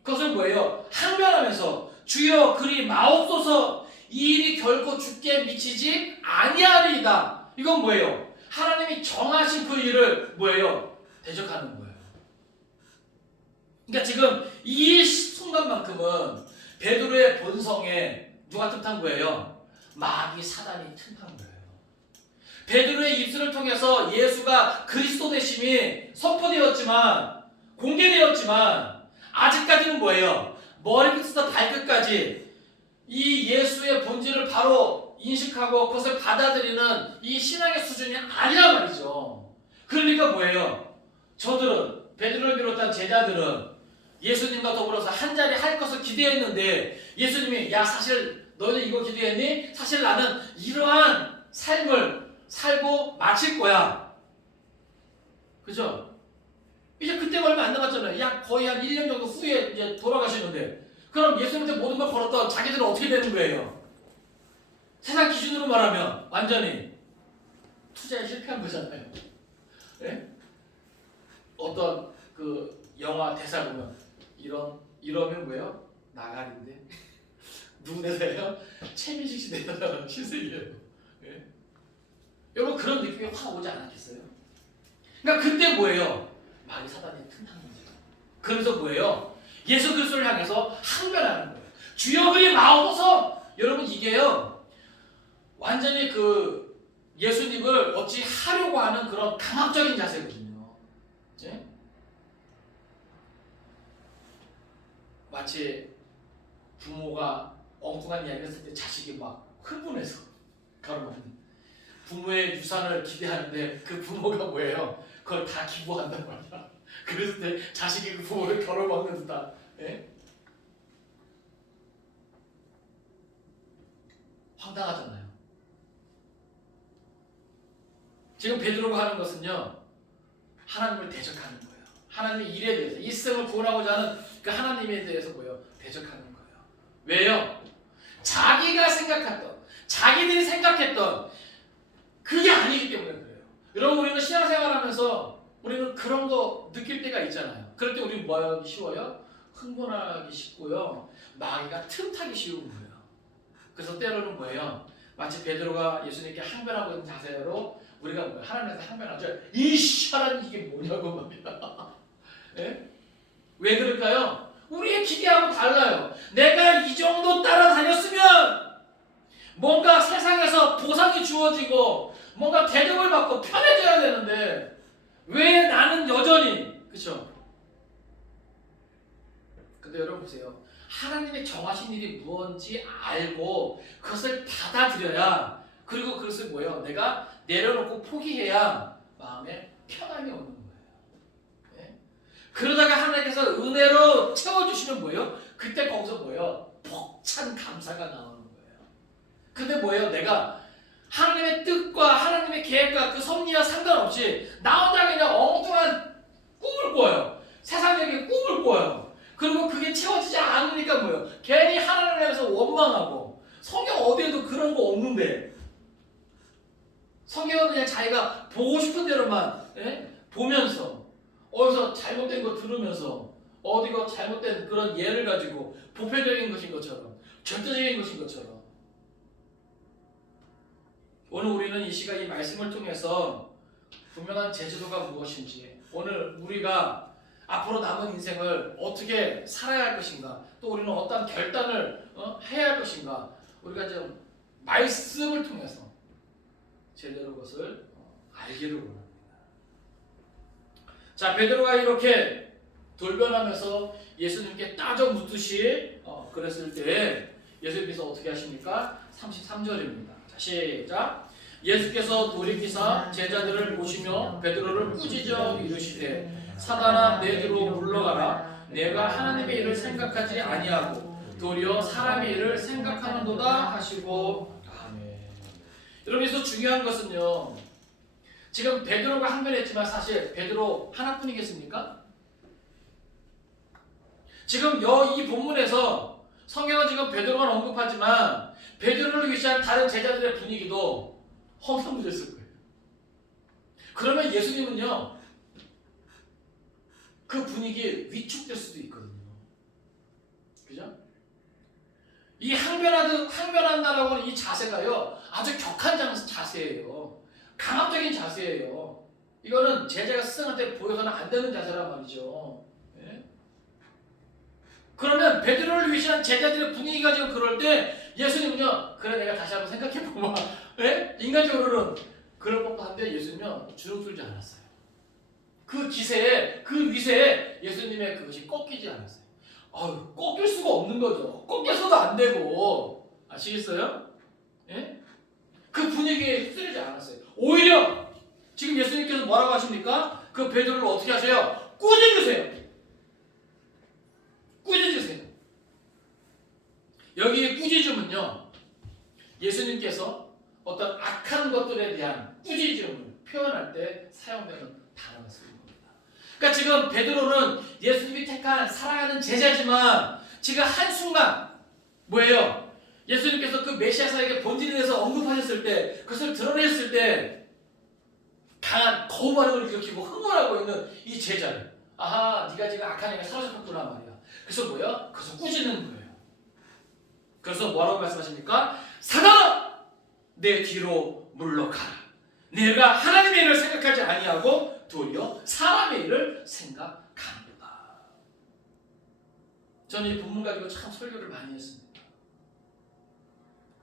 그것을 뭐예요? 항변하면서 주여 그리 마옵소서 이 일이 결코 주께 미치지 아니하리이다. 이건 뭐예요? 하나님이 정하신 그 일을 뭐예요? 대적하는 거예요. 그러니까 지금 이 순간만큼은 베드로의 본성에 누가 틈탄 거예요? 마귀 사단이 틈탄 거예요. 베드로의 입술을 통해서 예수가 그리스도 되심이 선포되었지만 공개되었지만 아직까지는 뭐예요? 머리부터 발끝까지 이 예수의 본질을 바로 인식하고 그것을 받아들이는 이 신앙의 수준이 아니란 말이죠. 그러니까 뭐예요? 저들은 베드로를 비롯한 제자들은 예수님과 더불어서 한자리 할 것을 기대했는데 예수님이 야 사실 너희는 이거 기대했니? 사실 나는 이러한 삶을 살고 마칠 거야. 그죠? 이제 그때가 얼마 안 남았잖아요. 약 거의 한 1년 정도 후에 이제 돌아가시는데, 그럼 예수님한테 모든 걸 걸었던 자기들은 어떻게 되는 거예요? 세상 기준으로 말하면 완전히 투자에 실패한 거잖아요. 예? 어떤 그 영화 대사 보면 이러면 뭐예요? 나가리인데 누구 대사예요? 최민식 씨 대사가 신세계예요. 예? 여러분 그런 느낌이 확 오지 않았겠어요? 그러니까 그때 뭐예요? 마귀 사단이 틈타는 거죠. 그래서 뭐예요? 예수 그리스도를 향해서 항변하는 거예요. 주여 그리 나오소서. 여러분 이게요 완전히 그 예수님을 어찌 하려고 하는 그런 강압적인 자세거든요. 예? 마치 부모가 엉뚱한 이야기를 했을 때 자식이 막 흥분해서 가로막는 부모의 유산을 기대하는데 그 부모가 뭐예요? 그걸 다 기부한단 말이야. 그랬을 때 자식이 그 부모를 가로막는 듯한. 예? 황당하잖아요. 지금 베드로가 하는 것은요 하나님을 대적하는 거예요. 하나님의 일에 대해서 이 세상을 구원하고자 하는 그 하나님에 대해서 뭐예요? 대적하는 거예요. 왜요? 자기가 생각했던, 자기들이 생각했던 그게 아니기 때문에 그래요. 여러분 우리는 신앙생활하면서 우리는 그런 거 느낄 때가 있잖아요. 그럴 때 우리는 뭐 하기 쉬워요? 흥분하기 쉽고요. 마귀가 틈타기 쉬운 거예요. 그래서 때로는 뭐예요? 마치 베드로가 예수님께 항변하고 있는 자세로 우리가 뭐예요? 하나님한테 항변하죠. 이 샤란 이게 뭐냐고 말이야. 예? 왜 그럴까요? 우리의 기대하고 달라요. 내가 이 정도 따라다녔으면 뭔가 세상에서 보상이 주어지고 뭔가 대접을 받고 편해져야 되는데 왜 나는 여전히 그렇죠? 근데 여러분 보세요. 하나님의 정하신 일이 무엇인지 알고 그것을 받아들여야 그리고 그것을 뭐예요? 내가 내려놓고 포기해야 마음에 편함이 오는 거예요. 네? 그러다가 하나님께서 은혜로 채워주시면 뭐예요? 그때 거기서 뭐예요? 벅찬 감사가 나오는 거예요. 근데 뭐예요? 내가 하나님의 뜻과 하나님의 계획과 그 섭리와 상관없이 나 혼자 그냥 엉뚱한 꿈을 꿔요. 세상적인 꿈을 꿔요. 그리고 그게 채워지지 않으니까 뭐예요? 괜히 하나님을 향해서 원망하고 성경 어디에도 그런 거 없는데 성경은 그냥 자기가 보고 싶은 대로만 보면서 어디서 잘못된 거 들으면서 어디가 잘못된 그런 예를 가지고 보편적인 것인 것처럼 절대적인 것인 것처럼 오늘 우리는 이 시간 이 말씀을 통해서 분명한 제주도가 무엇인지 오늘 우리가 앞으로 남은 인생을 어떻게 살아야 할 것인가 또 우리는 어떤 결단을 해야 할 것인가 우리가 좀 말씀을 통해서 제대로 그것을 알기를 원합니다. 자, 베드로가 이렇게 돌변하면서 예수님께 따져 묻듯이 그랬을 때 예수님께서 어떻게 하십니까? 33절입니다. 자, 시작. 예수께서 돌이키사 제자들을 보시며 베드로를 꾸짖어 이르시되 사단아 내게로 물러가라. 내가 하나님의 일을 생각하지 아니하고 도리어 사람의 일을 생각하는도다 하시고 아멘. 여러분 여기서 중요한 것은요. 지금 베드로가 항변했지만 사실 베드로 하나뿐이겠습니까? 지금 이 본문에서 성경은 지금 베드로만 언급하지만 베드로를 위시한 다른 제자들의 분위기도 험상궂었을 거예요. 그러면 예수님은요. 그 분위기에 위축될 수도 있거든요. 그죠? 이 항변한다라고 하는 이 자세가요. 아주 격한 자세예요. 강압적인 자세예요. 이거는 제자가 스승한테 보여서는 안 되는 자세란 말이죠. 예? 그러면 베드로를 위시한 제자들의 분위기가 지금 그럴 때 예수님은요. 그래 내가 다시 한번 생각해보마. 예? 인간적으로는 그럴 법한데 예수님은 주눅 들지 않았어요. 그 기세에 그 위세에 예수님의 그것이 꺾이지 않았어요. 꺾일 수가 없는 거죠. 꺾여서도 안 되고 아시겠어요? 예? 그 분위기에 휩쓸리지 않았어요. 오히려 지금 예수님께서 뭐라고 하십니까? 그 베드로를 어떻게 하세요? 꾸짖으세요. 꾸짖으세요. 여기 꾸짖음은요. 예수님께서 어떤 악한 것들에 대한 꾸짖음을 표현할 때 사용되는 단어가 쓰인 겁니다. 그러니까 지금 베드로는 예수님이 택한 사랑하는 제자지만 지금 한순간 뭐예요? 예수님께서 그 메시아사에게 본질에 대해서 언급하셨을 때, 그것을 드러냈을 때 강한 거부 반응을 일으키고 흥분하고 있는 이 제자를, 아하, 네가 지금 악한 영에 사로잡혔구나 말이야. 그래서 뭐야? 그래서 꾸짖는 거예요. 그래서 뭐라고 말씀하십니까? 사단아, 내 뒤로 물러가라. 내가 하나님의 일을 생각하지 아니하고 도리어 사람의 일을 생각하는구나. 저는 이 본문 가지고 참 설교를 많이 했습니다.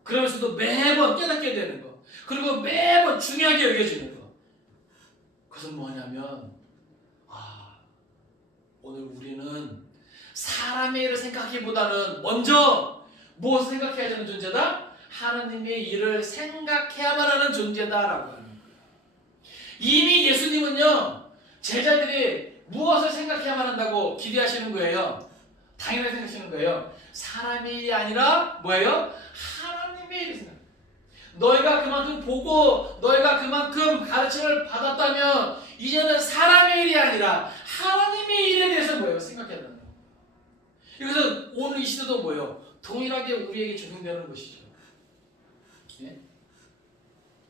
그러면서도 매번 깨닫게 되는 거, 그리고 매번 중요하게 여겨지는 거, 그것은 뭐냐면, 오늘 우리는 사람의 일을 생각하기보다는 먼저 무엇을 생각해야 되는 존재다? 하나님의 일을 생각해야만 하는 존재다라고 하는 거예요. 이미 예수님은요, 제자들이 무엇을 생각해야만 한다고 기대하시는 거예요? 당연하게 생각하시는 거예요. 사람의 일이 아니라 뭐예요? 하나님의 일이 생각. 너희가 그만큼 보고 너희가 그만큼 가르침을 받았다면 이제는 사람의 일이 아니라 하나님의 일에 대해서 뭐예요? 생각해야 된다. 이것은 오늘 이 시대도 뭐예요? 동일하게 우리에게 적용되는 것이죠. 예?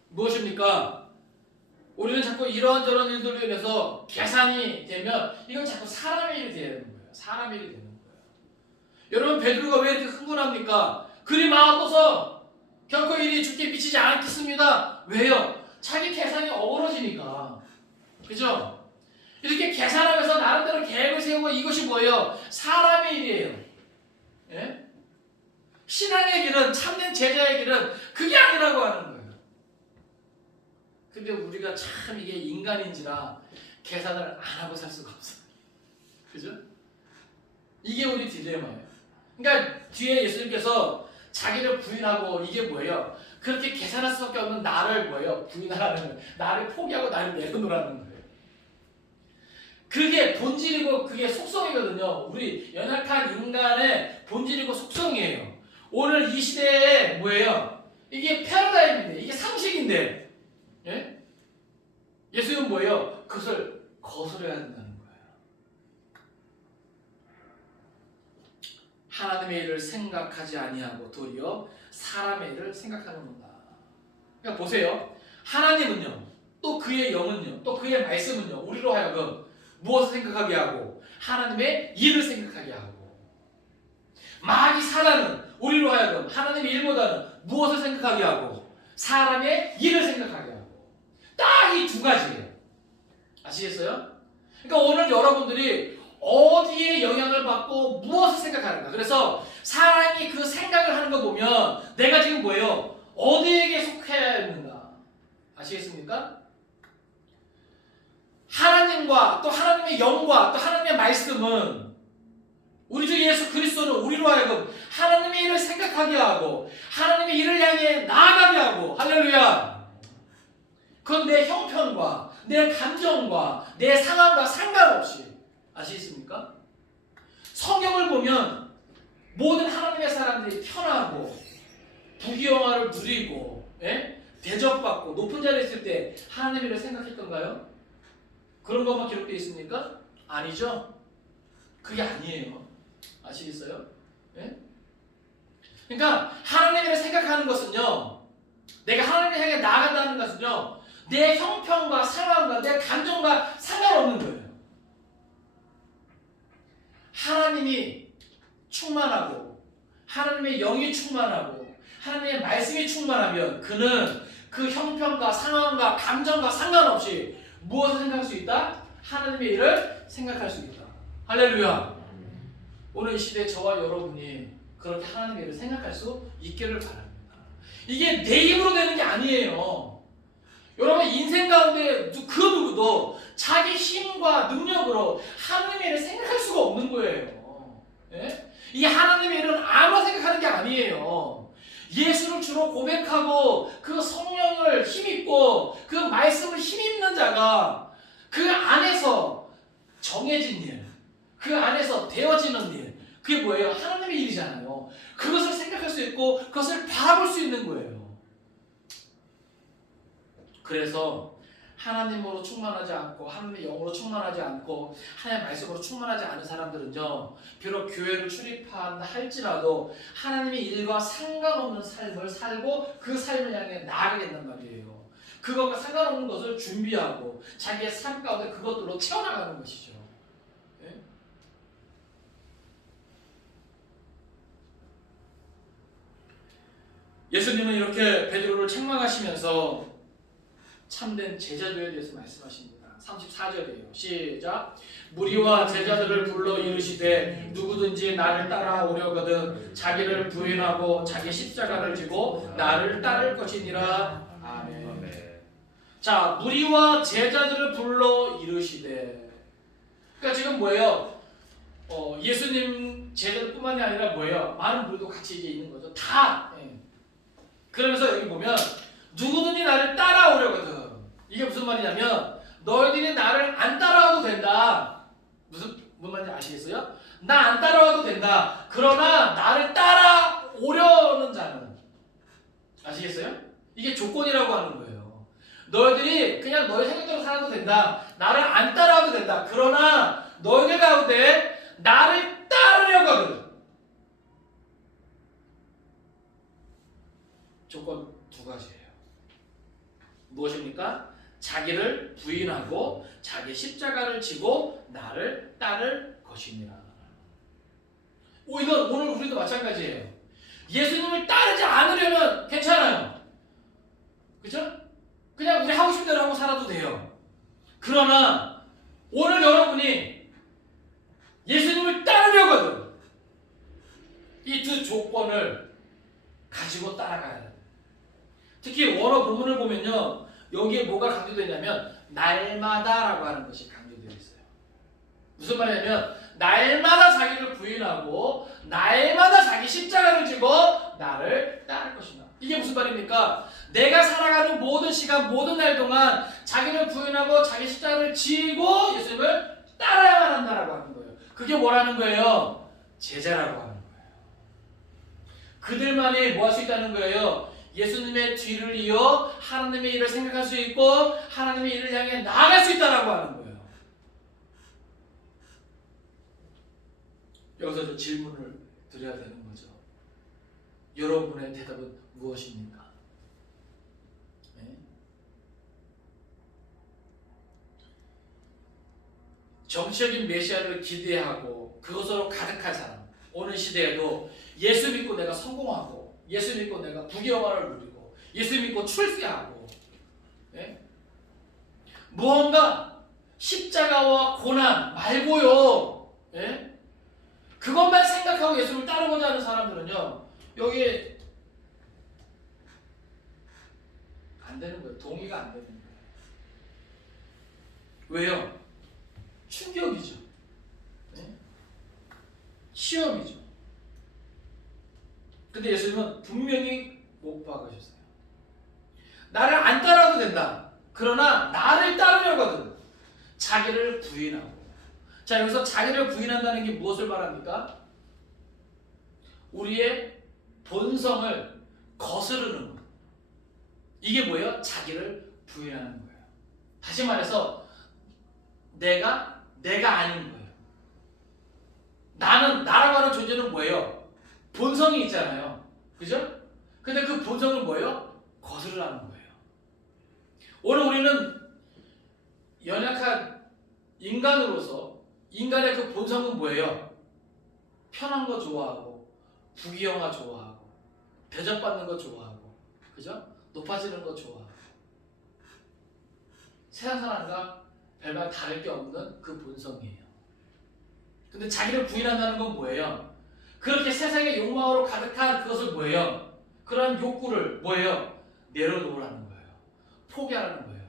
무엇입니까? 우리는 자꾸 이런저런 일들로 인해서 계산이 되면 이건 자꾸 사람의 일이 되는 거예요. 사람의 일이 되는 거예요. 여러분, 베드로가 왜 이렇게 흥분합니까? 그리 마음고서 결코 일이 죽게 미치지 않겠습니다. 왜요? 자기 계산이 어우러지니까. 그죠? 이렇게 계산하면서 나름대로 계획을 세우고, 이것이 뭐예요? 사람의 일이에요. 예? 신앙의 길은, 참된 제자의 길은 그게 아니라고 하는 거예요. 근데 우리가 참 이게 인간인지라 계산을 안 하고 살 수가 없어요. 그죠? 이게 우리 딜레마예요. 그러니까 뒤에 예수님께서 자기를 부인하고, 이게 뭐예요? 그렇게 계산할 수밖에 없는 나를 뭐예요? 부인하라는 거예요. 나를 포기하고 나를 내려놓으라는 거예요. 그게 본질이고 그게 속성이거든요. 우리 연약한 인간의 본질이고 속성이에요. 오늘 이 시대에 뭐예요? 이게 패러다임인데, 이게 상식인데, 예? 예수님은 뭐예요? 그것을 거스려야 된다는 거예요. 하나님의 일을 생각하지 아니하고 도리어 사람의 일을 생각하는구나. 그러니까 보세요. 하나님은요, 또 그의 영은요, 또 그의 말씀은요, 우리로 하여금 무엇을 생각하게 하고 하나님의 일을 생각하게 하고, 마귀 사단은 우리로 하여금 하나님의 일보다는 무엇을 생각하게 하고 사람의 일을 생각하게 하고, 딱 이 두 가지예요. 아시겠어요? 그러니까 오늘 여러분들이 어디에 영향을 받고 무엇을 생각하는가. 그래서 사람이 그 생각을 하는 거 보면 내가 지금 뭐예요? 어디에게 속해야 했는가. 아시겠습니까? 하나님과 또 하나님의 영과 또 하나님의 말씀은, 우리 주 예수 그리스도는 우리로 하여금 하나님의 일을 생각하게 하고 하나님의 일을 향해 나아가게 하고, 할렐루야. 그건 내 형편과 내 감정과 내 상황과 상관없이, 아시겠습니까? 성경을 보면 모든 하나님의 사람들이 편하고 부귀영화를 누리고, 예? 대접받고 높은 자리에 있을 때 하나님의 일을 생각했던가요? 그런 것만 기록되어 있습니까? 아니죠. 그게 아니에요. 아시겠어요? 예? 그러니까 하나님의 일을 생각하는 것은요, 내가 하나님을 향해 나아간다는 것은요, 내 형편과 상황과 내 감정과 상관없는 거예요. 하나님이 충만하고 하나님의 영이 충만하고 하나님의 말씀이 충만하면 그는 그 형편과 상황과 감정과 상관없이 무엇을 생각할 수 있다? 하나님의 일을 생각할 수 있다. 할렐루야. 오늘 이 시대에 저와 여러분이 그렇게 하나님의 일을 생각할 수 있기를 바랍니다. 이게 내 힘으로 되는 게 아니에요. 여러분, 인생 가운데 그 누구도 자기 힘과 능력으로 하나님의 일을 생각할 수가 없는 거예요. 예? 이 하나님의 일은 아무나 생각하는 게 아니에요. 예수를 주로 고백하고 그 성령을 힘입고 그 말씀을 힘입는 자가 그 안에서 정해진 일, 그 안에서 되어지는 일, 그게 뭐예요? 하나님의 일이잖아요. 그것을 생각할 수 있고 그것을 바라볼 수 있는 거예요. 그래서 하나님으로 충만하지 않고 하나님의 영으로 충만하지 않고 하나님의 말씀으로 충만하지 않은 사람들은요, 비록 교회를 출입한다 할지라도 하나님의 일과 상관없는 삶을 살고 그 삶을 향해 나아가게 된단 말이에요. 그것과 상관없는 것을 준비하고 자기의 삶 가운데 그것들로 채워나가는 것이죠. 예? 예수님은 이렇게 베드로를 책망하시면서 참된 제자들에 대해서 말씀하십니다. 34절이에요. 시작. 무리와 제자들을 불러 이르시되 누구든지 나를 따라오려거든 자기를 부인하고 자기 십자가를 지고 나를 따를 것이니라. 아멘. 자, 무리와 제자들을 불러 이르시되, 그러니까 지금 뭐예요? 예수님 제자들뿐만이 아니라 뭐예요? 많은 무리도 같이 이제 있는 거죠. 다. 예. 그러면서 여기 보면 누구든지 나를 따라오려거든. 이게 무슨 말이냐면 너희들이 나를 안 따라와도 된다. 무슨 말인지 아시겠어요? 나 안 따라와도 된다. 그러나 나를 따라오려는 자는, 아시겠어요? 이게 조건이라고 하는 거예요. 너희들이 그냥 너희 생각대로 살아도 된다. 나를 안 따라와도 된다. 그러나 너희들 가운데 나를 따르려거든. 조건 두 가지예요. 무엇입니까? 자기를 부인하고 자기 십자가를 지고 나를 따를 것이니라. 이건 오늘 우리도 마찬가지예요. 예수님을 따르지 않으려면 괜찮아요. 그죠? 그냥 우리 하고 싶은 대로 하고 살아도 돼요. 그러나 오늘 여러분이 예수님을 따르려거든 이 두 조건을 가지고 따라가야 돼요. 특히 원어 본문을 보면요, 여기에 뭐가 강조되냐면 날마다라고 하는 것이 강조되어 있어요. 무슨 말이냐면 날마다 자기를 부인하고 날마다 자기 십자가를 지고 나를 따를 것이다. 이게 무슨 말입니까? 내가 살아가는 모든 시간 모든 날 동안 자기를 부인하고 자기 십자가를 지고 예수님을 따라야만 한다라고 하는 거예요. 그게 뭐라는 거예요? 제자라고 하는 거예요. 그들만이 뭐 할 수 있다는 거예요? 예수님의 뒤를 이어 하나님의 일을 생각할 수 있고 하나님의 일을 향해 나아갈 수 있다라고 하는 거예요. 여기서 저 질문을 드려야 되는 거죠. 여러분의 대답은 무엇입니까? 네? 정치적인 메시아를 기대하고 그것으로 가득한 사람, 오늘 시대에도 예수 믿고 내가 성공하고 예수 믿고 내가 부귀영화를 누리고 예수 믿고 출세하고, 예? 무언가 십자가와 고난 말고요, 예? 그것만 생각하고 예수를 따르고자 하는 사람들은요, 여기 안 되는 거예요. 동의가 안 되는 거예요. 왜요? 충격이죠. 예? 시험이죠. 근데 예수님은 분명히 못 박으셨어요. 나를 안 따라도 된다. 그러나 나를 따르려거든 자기를 부인하고. 자, 여기서 자기를 부인한다는 게 무엇을 말합니까? 우리의 본성을 거스르는 것. 이게 뭐예요? 자기를 부인하는 거예요. 다시 말해서 내가 아닌 거예요. 나라고 하는 존재는 뭐예요? 본성이 있잖아요. 그죠? 근데 그 본성은 뭐예요? 거스르라는 거예요. 오늘 우리는 연약한 인간으로서 인간의 그 본성은 뭐예요? 편한 거 좋아하고 부귀영화 좋아하고 대접받는 거 좋아하고, 그죠? 높아지는 거 좋아하고 세상 사람과 별반 다를 게 없는 그 본성이에요. 근데 자기를 부인한다는 건 뭐예요? 그렇게 세상의 욕망으로 가득한 그것을 뭐예요? 그러한 욕구를 뭐예요? 내려놓으라는 거예요. 포기하라는 거예요.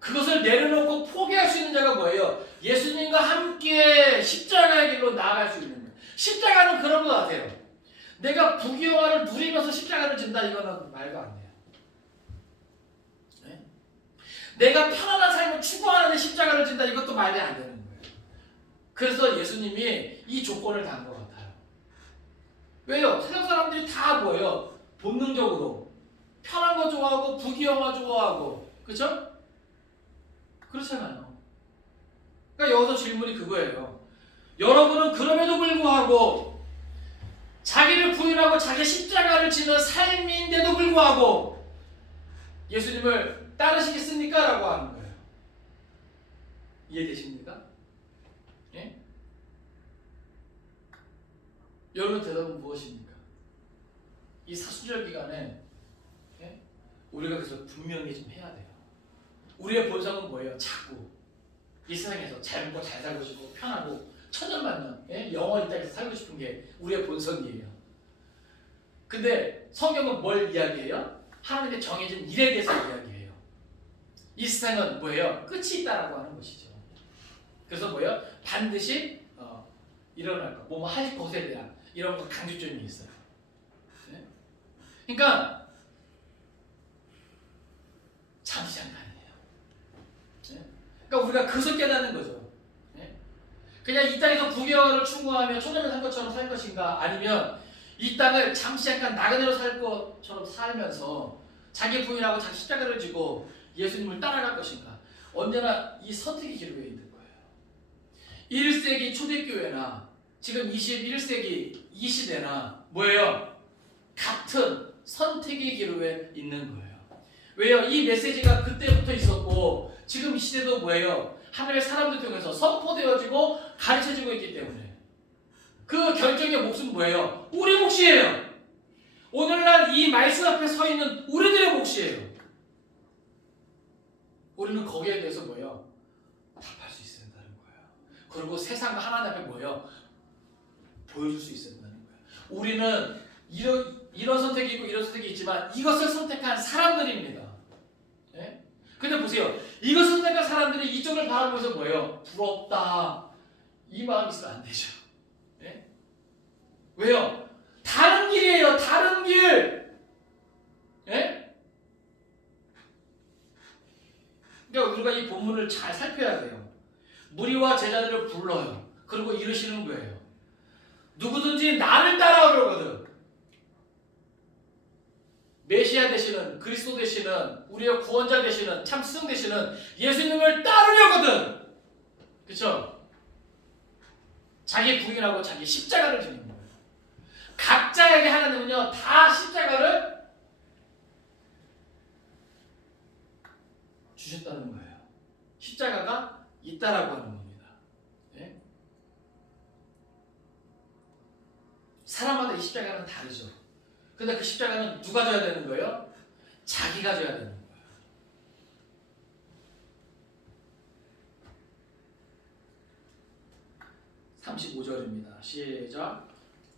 그것을 내려놓고 포기할 수 있는 자가 뭐예요? 예수님과 함께 십자가의 길로 나아갈 수 있는 거예요. 십자가는 그런 것 같아요. 내가 부귀영화를 누리면서 십자가를 진다, 이거는 말도 안 돼요. 네? 내가 편안한 삶을 추구하는데 십자가를 진다, 이것도 말이 안 되는 거예요. 그래서 예수님이 이 조건을 단 것 같아요. 왜요? 세상 사람들이 다 뭐예요? 본능적으로 편한 거 좋아하고 부귀영화 좋아하고, 그렇죠? 그렇잖아요. 그러니까 여기서 질문이 그거예요. 여러분은 그럼에도 불구하고 자기를 부인하고 자기 십자가를 지는 삶인데도 불구하고 예수님을 따르시겠습니까? 라고 하는 거예요. 이해되십니까? 예? 여러분 대답은 무엇입니까? 이 사순절 기간에 예? 우리가 그래서 분명히 좀 해야 돼요. 우리의 본성은 뭐예요? 자꾸 이 세상에서 잘 먹고 잘 살고 싶고 편하고 천년만년 예? 영원히 이 땅에서 살고 싶은 게 우리의 본성이에요. 근데 성경은 뭘 이야기해요? 하나님의 정해진 일에 대해서 이야기해요. 이 세상은 뭐예요? 끝이 있다라고 하는 것이죠. 그래서 뭐예요? 반드시 일어날 거, 뭐 할 것에 대한 이런 거 강조점이 있어요. 네? 그러니까 잠시 잠깐이에요. 네? 그러니까 우리가 그것을 깨닫는 거죠. 네? 그냥 이 땅에서 부귀영화를 추구하며 천년을 살 것처럼 살 것인가, 아니면 이 땅을 잠시 잠깐 나그네로 살 것처럼 살면서 자기 부인하고 자기 십자가를 지고 예수님을 따라갈 것인가. 언제나 이 선택의 기로에 있는 거예요. 1세기 초대교회나 지금 21세기 이 시대나 뭐예요? 같은 선택의 기로에 있는 거예요. 왜요? 이 메시지가 그때부터 있었고 지금 이 시대도 뭐예요? 하늘의 사람들 통해서 선포되어지고 가르쳐지고 있기 때문에 그 결정의 몫은 뭐예요? 우리 몫이에요. 오늘날 이 말씀 앞에 서 있는 우리들의 몫이에요. 우리는 거기에 대해서 뭐예요? 답할 수 있어야 된다는 거예요. 그리고 세상과 하나님 앞에 뭐예요? 보여줄 수 있어야 된다는 거예요. 우리는 이런 선택이 있고 이런 선택이 있지만 이것을 선택한 사람들입니다. 예? 근데 보세요. 이것을 선택한 사람들이 이쪽을 바라보면서 뭐예요? 부럽다. 이 마음이 있으면 안 되죠. 예? 왜요? 다른 길이에요. 다른 길. 예? 그러니까 우리가 이 본문을 잘 살펴야 돼요. 무리와 제자들을 불러요. 그리고 이르시는 거예요. 누구든지 나를 따라오려거든. 메시아 되시는, 그리스도 되시는, 우리의 구원자 되시는, 참 스승 되시는 예수님을 따르려거든. 그렇죠? 자기 부인하고 자기 십자가를 지는 거예요. 각자에게 하나님은요 다 십자가를 주셨다는 거예요. 십자가가 있다라고 하는 겁니다. 네? 사람마다 이 십자가는 다르죠. 근데 그 십자가는 누가 져야 되는 거예요? 자기가 져야 되는 거예요. (35절입니다) 시작.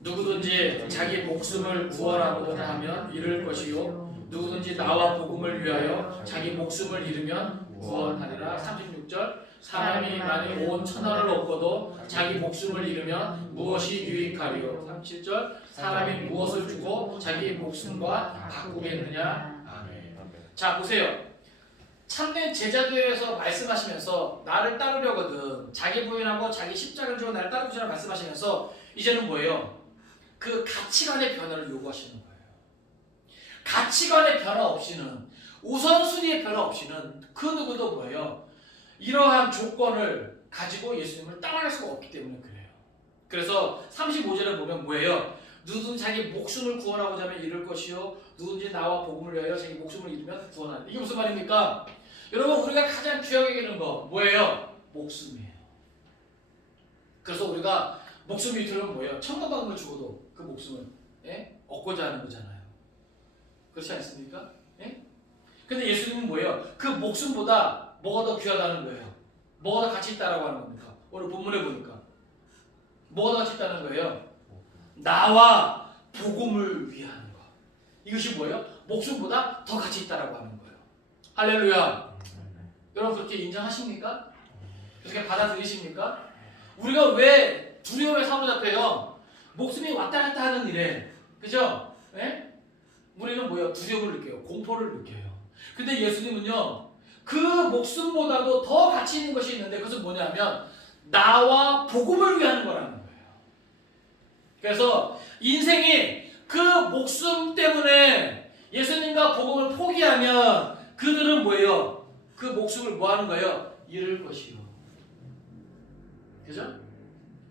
누구든지 자기 목숨을 구원하고자 하면 잃을 것이요 누구든지 나와 복음을 위하여 자기 목숨을 잃으면 구원하리라. 36절. 사람이 만일 온 천하를 얻고도 자기 목숨을 잃으면 무엇이 유익하리요. 37절. 사람이 무엇을 주고 자기 목숨과 바꾸겠느냐. 아멘. 자 보세요. 참된 제자도에서 말씀하시면서 나를 따르려거든 자기 부인하고 자기 십자가를 주고 나를 따르고자 말씀하시면서 이제는 뭐예요? 그 가치관의 변화를 요구하시는 거예요. 가치관의 변화 없이는, 우선순위의 변화 없이는 그 누구도 뭐예요? 이러한 조건을 가지고 예수님을 따라갈 수가 없기 때문에 그래요. 그래서 35절에 보면 뭐예요? 누구든지 자기 목숨을 구원하고자 하면 잃을 것이요 누구든지 나와 복음을 위하여 자기 목숨을 잃으면 구원하리라. 이게 무슨 말입니까? 여러분 우리가 가장 귀하게 여기는 거 뭐예요? 목숨이에요. 그래서 우리가 목숨이 들으면 뭐예요? 천만방을 죽어도 그 목숨을 얻고자 하는 거잖아요. 그렇지 않습니까? 근데 예수님은 뭐예요? 그 목숨보다 뭐가 더 귀하다는 거예요? 뭐가 더 가치 있다라고 하는 겁니까? 오늘 본문에 보니까 뭐가 더 가치 있다는 거예요? 나와 복음을 위한 것. 이것이 뭐예요? 목숨보다 더 가치 있다라고 하는 거예요. 할렐루야. 여러분 그렇게 인정하십니까? 그렇게 받아들이십니까? 우리가 왜 두려움에 사로잡혀요? 목숨이 왔다 갔다 하는 일에, 그죠? 우리는 뭐예요? 두려움을 느껴요. 공포를 느껴요. 근데 예수님은요, 그 목숨보다도 더 가치 있는 것이 있는데 그것은 뭐냐면 나와 복음을 위한 거라는 거예요. 그래서 인생이 그 목숨 때문에 예수님과 복음을 포기하면 그들은 뭐예요? 그 목숨을 뭐 하는 거예요? 잃을 것이요. 그죠?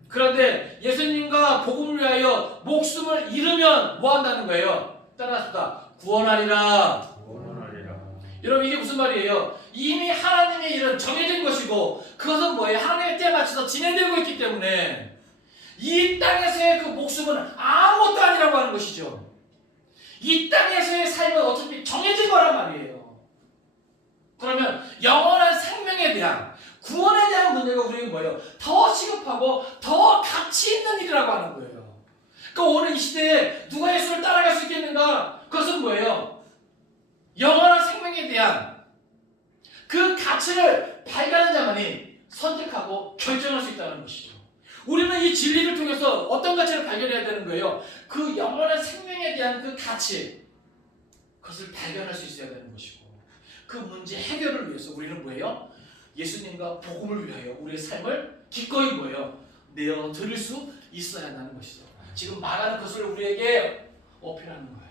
그런데 예수님과 복음을 위하여 목숨을 잃으면 뭐 한다는 거예요? 따라합시다. 구원하리라. 여러분 이게 무슨 말이에요? 이미 하나님의 일은 정해진 것이고 그것은 뭐예요? 하나님의 때에 맞춰서 진행되고 있기 때문에 이 땅에서의 그 목숨은 아무것도 아니라고 하는 것이죠. 이 땅에서의 삶은 어차피 정해진 거란 말이에요. 그러면 영원한 생명에 대한 구원에 대한 문제가 우리에게 뭐예요? 더 시급하고 더 가치 있는 일이라고 하는 거예요. 그러니까 오늘 이 시대에 누가 예수를 따라갈 수 있겠는가? 그것은 뭐예요? 영원한 생명에 대한 그 가치를 발견한 자만이 선택하고 결정할 수 있다는 것이죠. 우리는 이 진리를 통해서 어떤 가치를 발견해야 되는 거예요? 그 영원한 생명에 대한 그 가치, 그것을 발견할 수 있어야 되는 것이고 그 문제 해결을 위해서 우리는 뭐예요? 예수님과 복음을 위하여 우리의 삶을 기꺼이 뭐예요? 내어 드릴 수 있어야 한다는 것이죠. 지금 말하는 것을 우리에게 어필하는 거예요.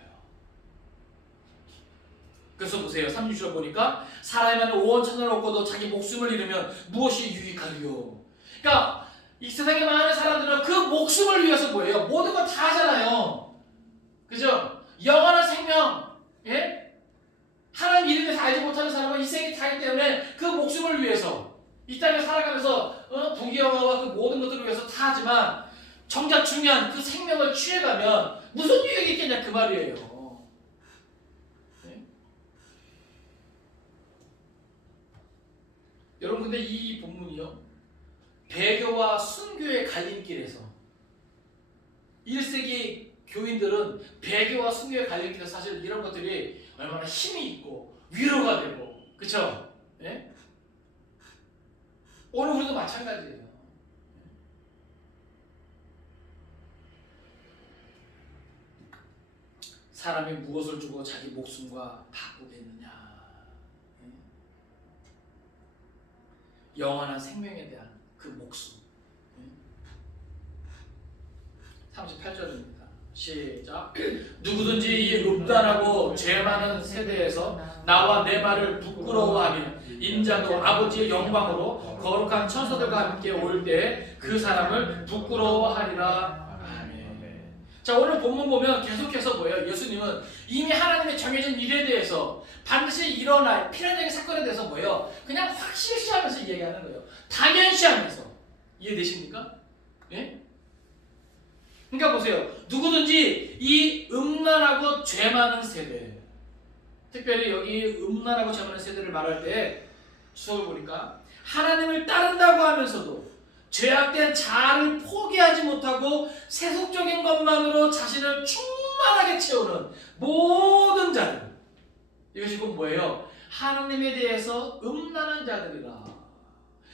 그래서 보세요. 36절 보니까 사람이 온 천하를 얻고도 자기 목숨을 잃으면 무엇이 유익하리요? 그러니까 이 세상에 많은 사람들은 그 목숨을 위해서 뭐예요? 모든 걸 다 하잖아요. 그죠? 영원한 생명, 예? 하나님 이름에 다 알지 못하는 사람은 인생이 다기 때문에 그 목숨을 위해서 이 땅에 살아가면서 부귀영화와 그 모든 것들을 위해서 다 하지만 정작 중요한 그 생명을 취해가면 무슨 유익이 있겠냐 그 말이에요. 여러분 근데 이 본문이요 배교와 순교의 갈림길에서 1세기 교인들은 배교와 순교의 갈림길에서 사실 이런 것들이 얼마나 힘이 있고 위로가 되고 그쵸? 예? 오늘 우리도 마찬가지예요. 사람이 무엇을 주고 자기 목숨과 바꾸겠느냐. 영원한 생명에 대한 그 목숨. 38절입니다. 시작. 누구든지 이 음란하고 죄 많은 세대에서 나와 내 말을 부끄러워하며 인자도 아버지의 영광으로 거룩한 천사들과 함께 올 때 그 사람을 부끄러워하리라. 아멘. 자, 오늘 본문 보면 계속해서 뭐예요? 예수님은 이미 하나님의 정해진 일에 대해서 반드시 일어날 필연적인 사건에 대해서 뭐예요? 그냥 확실시하면서 얘기하는 거예요. 당연시하면서. 이해되십니까? 예? 그러니까 보세요. 누구든지 이 음란하고 죄 많은 세대, 특별히 여기 음란하고 죄 많은 세대를 말할 때 주석을 보니까 하나님을 따른다고 하면서도 죄악된 자아를 포기하지 못하고 세속적인 것만으로 자신을 충만하게 채우는 모든 자들, 이것이 곧 뭐예요? 하나님에 대해서 음란한 자들이라.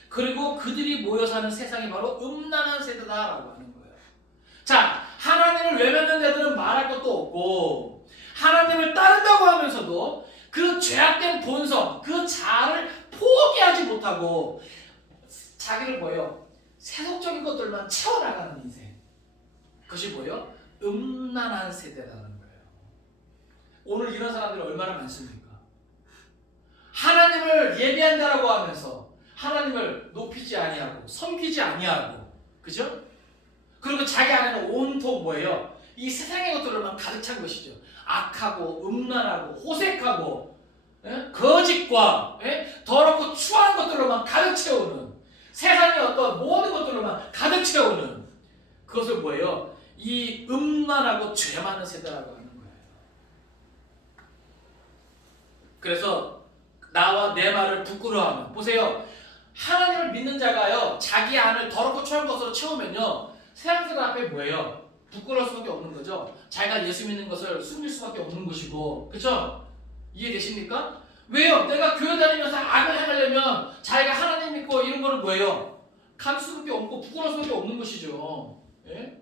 그리고 그들이 모여 사는 세상이 바로 음란한 세대다라고 하는 거예요. 자, 하나님을 외면하는 자들은 말할 것도 없고 하나님을 따른다고 하면서도 그 죄악된 본성, 그 자아를 포기하지 못하고 자기를 뭐예요? 세속적인 것들만 채워나가는 인생. 그것이 뭐예요? 음란한 세대라는 거예요. 오늘 이런 사람들이 얼마나 많습니까? 하나님을 예배한다라고 하면서 하나님을 높이지 아니하고 섬기지 아니하고, 그죠? 그리고 자기 안에는 온통 뭐예요? 이 세상의 것들로만 가득 찬 것이죠. 악하고 음란하고 호색하고 거짓과 더럽고 추한 것들로만 가득 채우는, 세상의 어떤 모든 것들로만 가득 채우는 그것을 뭐예요? 이 음란하고 죄 많은 세대라고 하는 거예요. 그래서 나와 내 말을 부끄러워하면, 보세요. 하나님을 믿는 자가요 자기 안을 더럽고 추한 것으로 채우면요 세상 사람 앞에 뭐예요? 부끄러울 수밖에 없는 거죠. 자기가 예수 믿는 것을 숨길 수밖에 없는 것이고, 그렇죠? 이해되십니까? 왜요? 내가 교회 다니면서 악을 행하려면 자기가 하나님 믿고 이런 거는 뭐예요? 감출 수밖에 없고 부끄러울 수밖에 없는 것이죠. 예?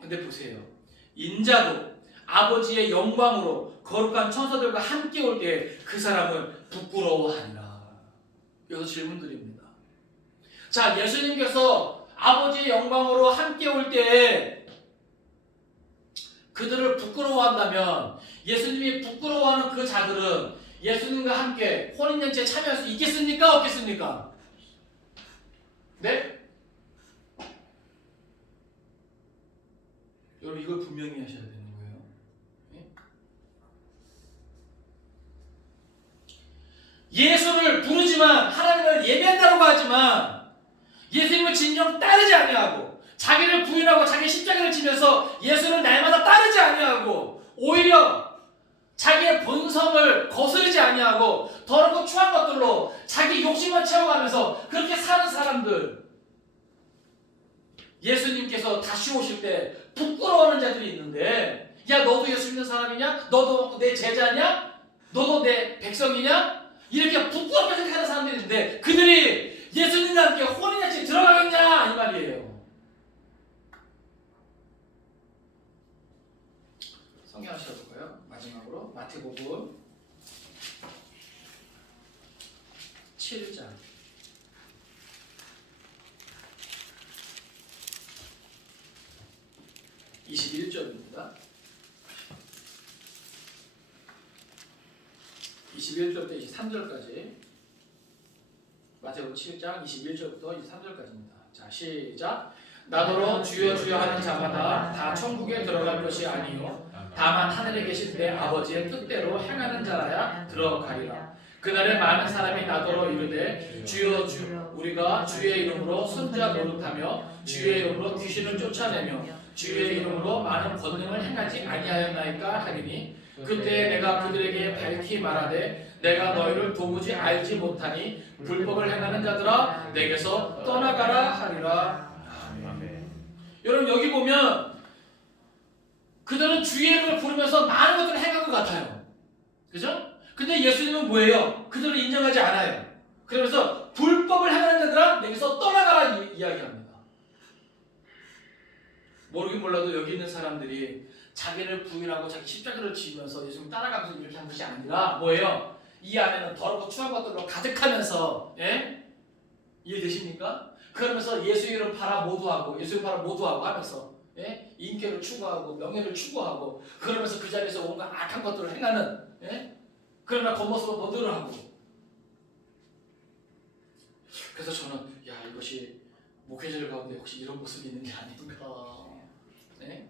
근데 보세요. 인자도 아버지의 영광으로 거룩한 천사들과 함께 올 때 그 사람은 부끄러워하리라. 여기서 질문 드립니다. 자, 예수님께서 아버지의 영광으로 함께 올 때 그들을 부끄러워한다면 예수님이 부끄러워하는 그 자들은 예수님과 함께 혼인잔치에 참여할 수 있겠습니까? 없겠습니까? 네? 여러분 이걸 분명히 하셔야 되는 거예요. 네? 예수를 부르지만 하나님을 예배한다고 하지만 예수님을 진정 따르지 아니하고 자기를 부인하고 자기 십자가를 지면서 예수를 날마다 따르지 아니하고 오히려 자기의 본성을 거스르지 아니하고 더럽고 추한 것들로 자기 욕심만 채워가면서 그렇게 사는 사람들, 예수님께서 다시 오실 때 부끄러워하는 자들이 있는데, 야 너도 예수 믿는 사람이냐? 너도 내 제자냐? 너도 내 백성이냐? 이렇게 부끄럽게 생각하는 사람들이 있는데 그들이 예수님과 함께 혼인잔치에 들어가겠냐? 이 말이에요. 성경 하셔볼까요? 마지막으로 마태복음 7장 21절입니다. 21절부터 23절까지 마태복음 7장 21절부터 23절까지입니다. 자, 시작. 나더러 주여 주여 하는 자마다 다 천국에 들어갈 것이 아니요 다만 하늘에 계신 내 아버지의 뜻대로 행하는 자라야 들어가리라. 그날에 많은 사람이 나더러 이르되 주여 주 우리가 주의 이름으로 선자 노릇하며 주의 이름으로 귀신을 쫓아내며 주의 이름으로 많은 권능을 행하지 아니하였나이까 하리니 그때 내가 그들에게 밝히 말하되 내가 너희를 도무지 알지 못하니 불법을 행하는 자들아 내게서 떠나가라 하리라. 아멘. 여러분 여기 보면 그들은 주의 이름을 부르면서 많은 것들을 행한 것 같아요. 그죠? 근데 예수님은 뭐예요? 그들을 인정하지 않아요. 그러면서 불법을 행하는 자들아 내게서 떠나가라 이야기합니다. 모르긴 몰라도 여기 있는 사람들이 자기를 부인하고 자기 십자가를 지으면서 예수님 따라가면서 이렇게 한 것이 아니라 뭐예요? 이 안에는 더럽고 추한 것들로 가득하면서, 예? 이해되십니까? 그러면서 예수 이름 팔아 모두하고 예수 이름 팔아 모두하고 하면서, 예? 인격을 추구하고 명예를 추구하고 그러면서 그 자리에서 온갖 악한 것들을 행하는, 예? 그러나 겉모습은 너들을 하고. 그래서 저는 야 이것이 목회자들 가운데 혹시 이런 모습이 있는 게 아닌가, 예?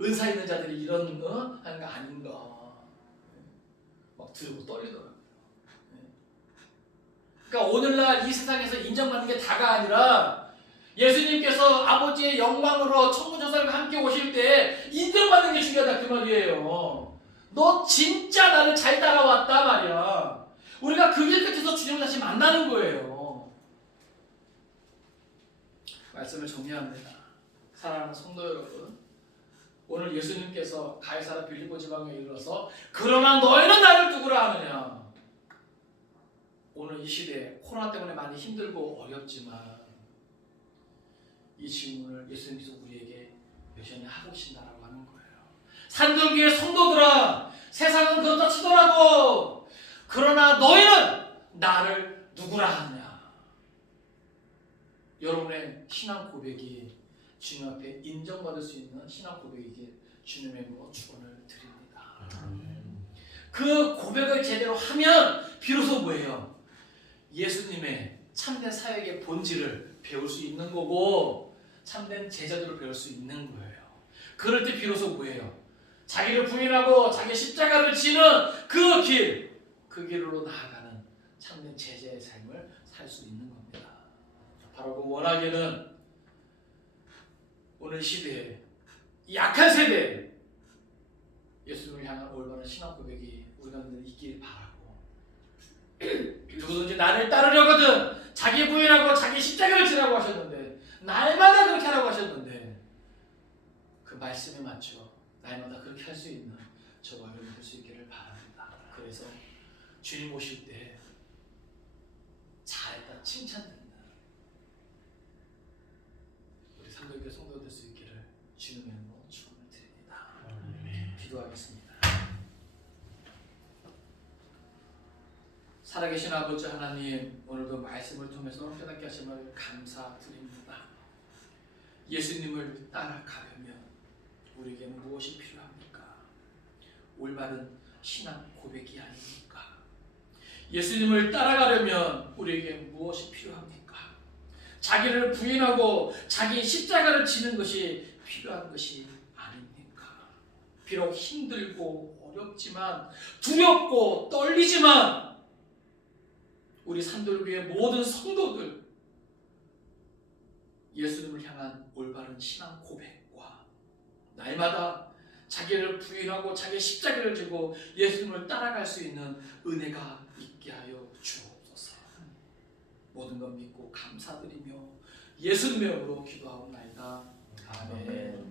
은사 있는 자들이 이런 하는 거 아닌가 막 들고 떨리더라고요. 그러니까 오늘날 이 세상에서 인정받는 게 다가 아니라 예수님께서 아버지의 영광으로 천군천사들과 함께 오실 때 인정받는 게 중요하다 그 말이에요. 너 진짜 나를 잘 따라왔다 말이야. 우리가 그 길 끝에서 주님을 다시 만나는 거예요. 말씀을 정리합니다. 사랑하는 성도 여러분, 오늘 예수님께서 가이사라 빌립보 지방에 이르러서 그러나 너희는 나를 누구라 하느냐. 오늘 이 시대에 코로나 때문에 많이 힘들고 어렵지만 이 질문을 예수님께서 우리에게 여전히 하고 계신다라고 하는 거예요. 산들교의 성도들아, 세상은 그렇다 치더라도 그러나 너희는 나를 누구라 하느냐. 여러분의 신앙 고백이 주님 앞에 인정받을 수 있는 신앙 고백이길 주님의 이름으로 축원을 드립니다. 그 고백을 제대로 하면 비로소 뭐예요? 예수님의 참된 사역의 본질을 배울 수 있는 거고 참된 제자들을 배울 수 있는 거예요. 그럴 때 비로소 뭐예요? 자기를 부인하고 자기 십자가를 지는 그 길로 나아가는 참된 제자의 삶을 살 수 있는 겁니다. 바로 그 원하기는 오늘 시대에 이 약한 세대에 예수님을 향한 올바른 신앙 고백이 우리 가운데 있길 바라고 누구든지 나를 따르려거든 자기 부인하고 자기 십자가를 지라고 하셨는데 날마다 그렇게 하라고 하셨는데 그 말씀에 맞춰 날마다 그렇게 할 수 있는 저와 여러분 될 수 있기를 바랍니다. 그래서 주님 오실 때 잘했다 칭찬드립니다. 우리 삼도교회 성도가 될 수 있기를 주님의 이름으로 축원을 드립니다. 기도하겠습니다. 살아계신 아버지 하나님, 오늘도 말씀을 통해서 깨닫게 하심을 감사드립니다. 예수님을 따라가려면 우리에게는 무엇이 필요합니까? 올바른 신앙 고백이 아닙니까? 예수님을 따라가려면 우리에게 무엇이 필요합니까? 자기를 부인하고 자기 십자가를 지는 것이 필요한 것이 아닙니까? 비록 힘들고 어렵지만 두렵고 떨리지만 우리 산돌교회 모든 성도들 예수님을 향한 올바른 신앙 고백과 날마다 자기를 부인하고 자기 십자가를 지고 예수님을 따라갈 수 있는 은혜가 있게 하여 주옵소서. 모든 것 믿고 감사드리며 예수님의 이름으로 기도하옵나이다. 아멘.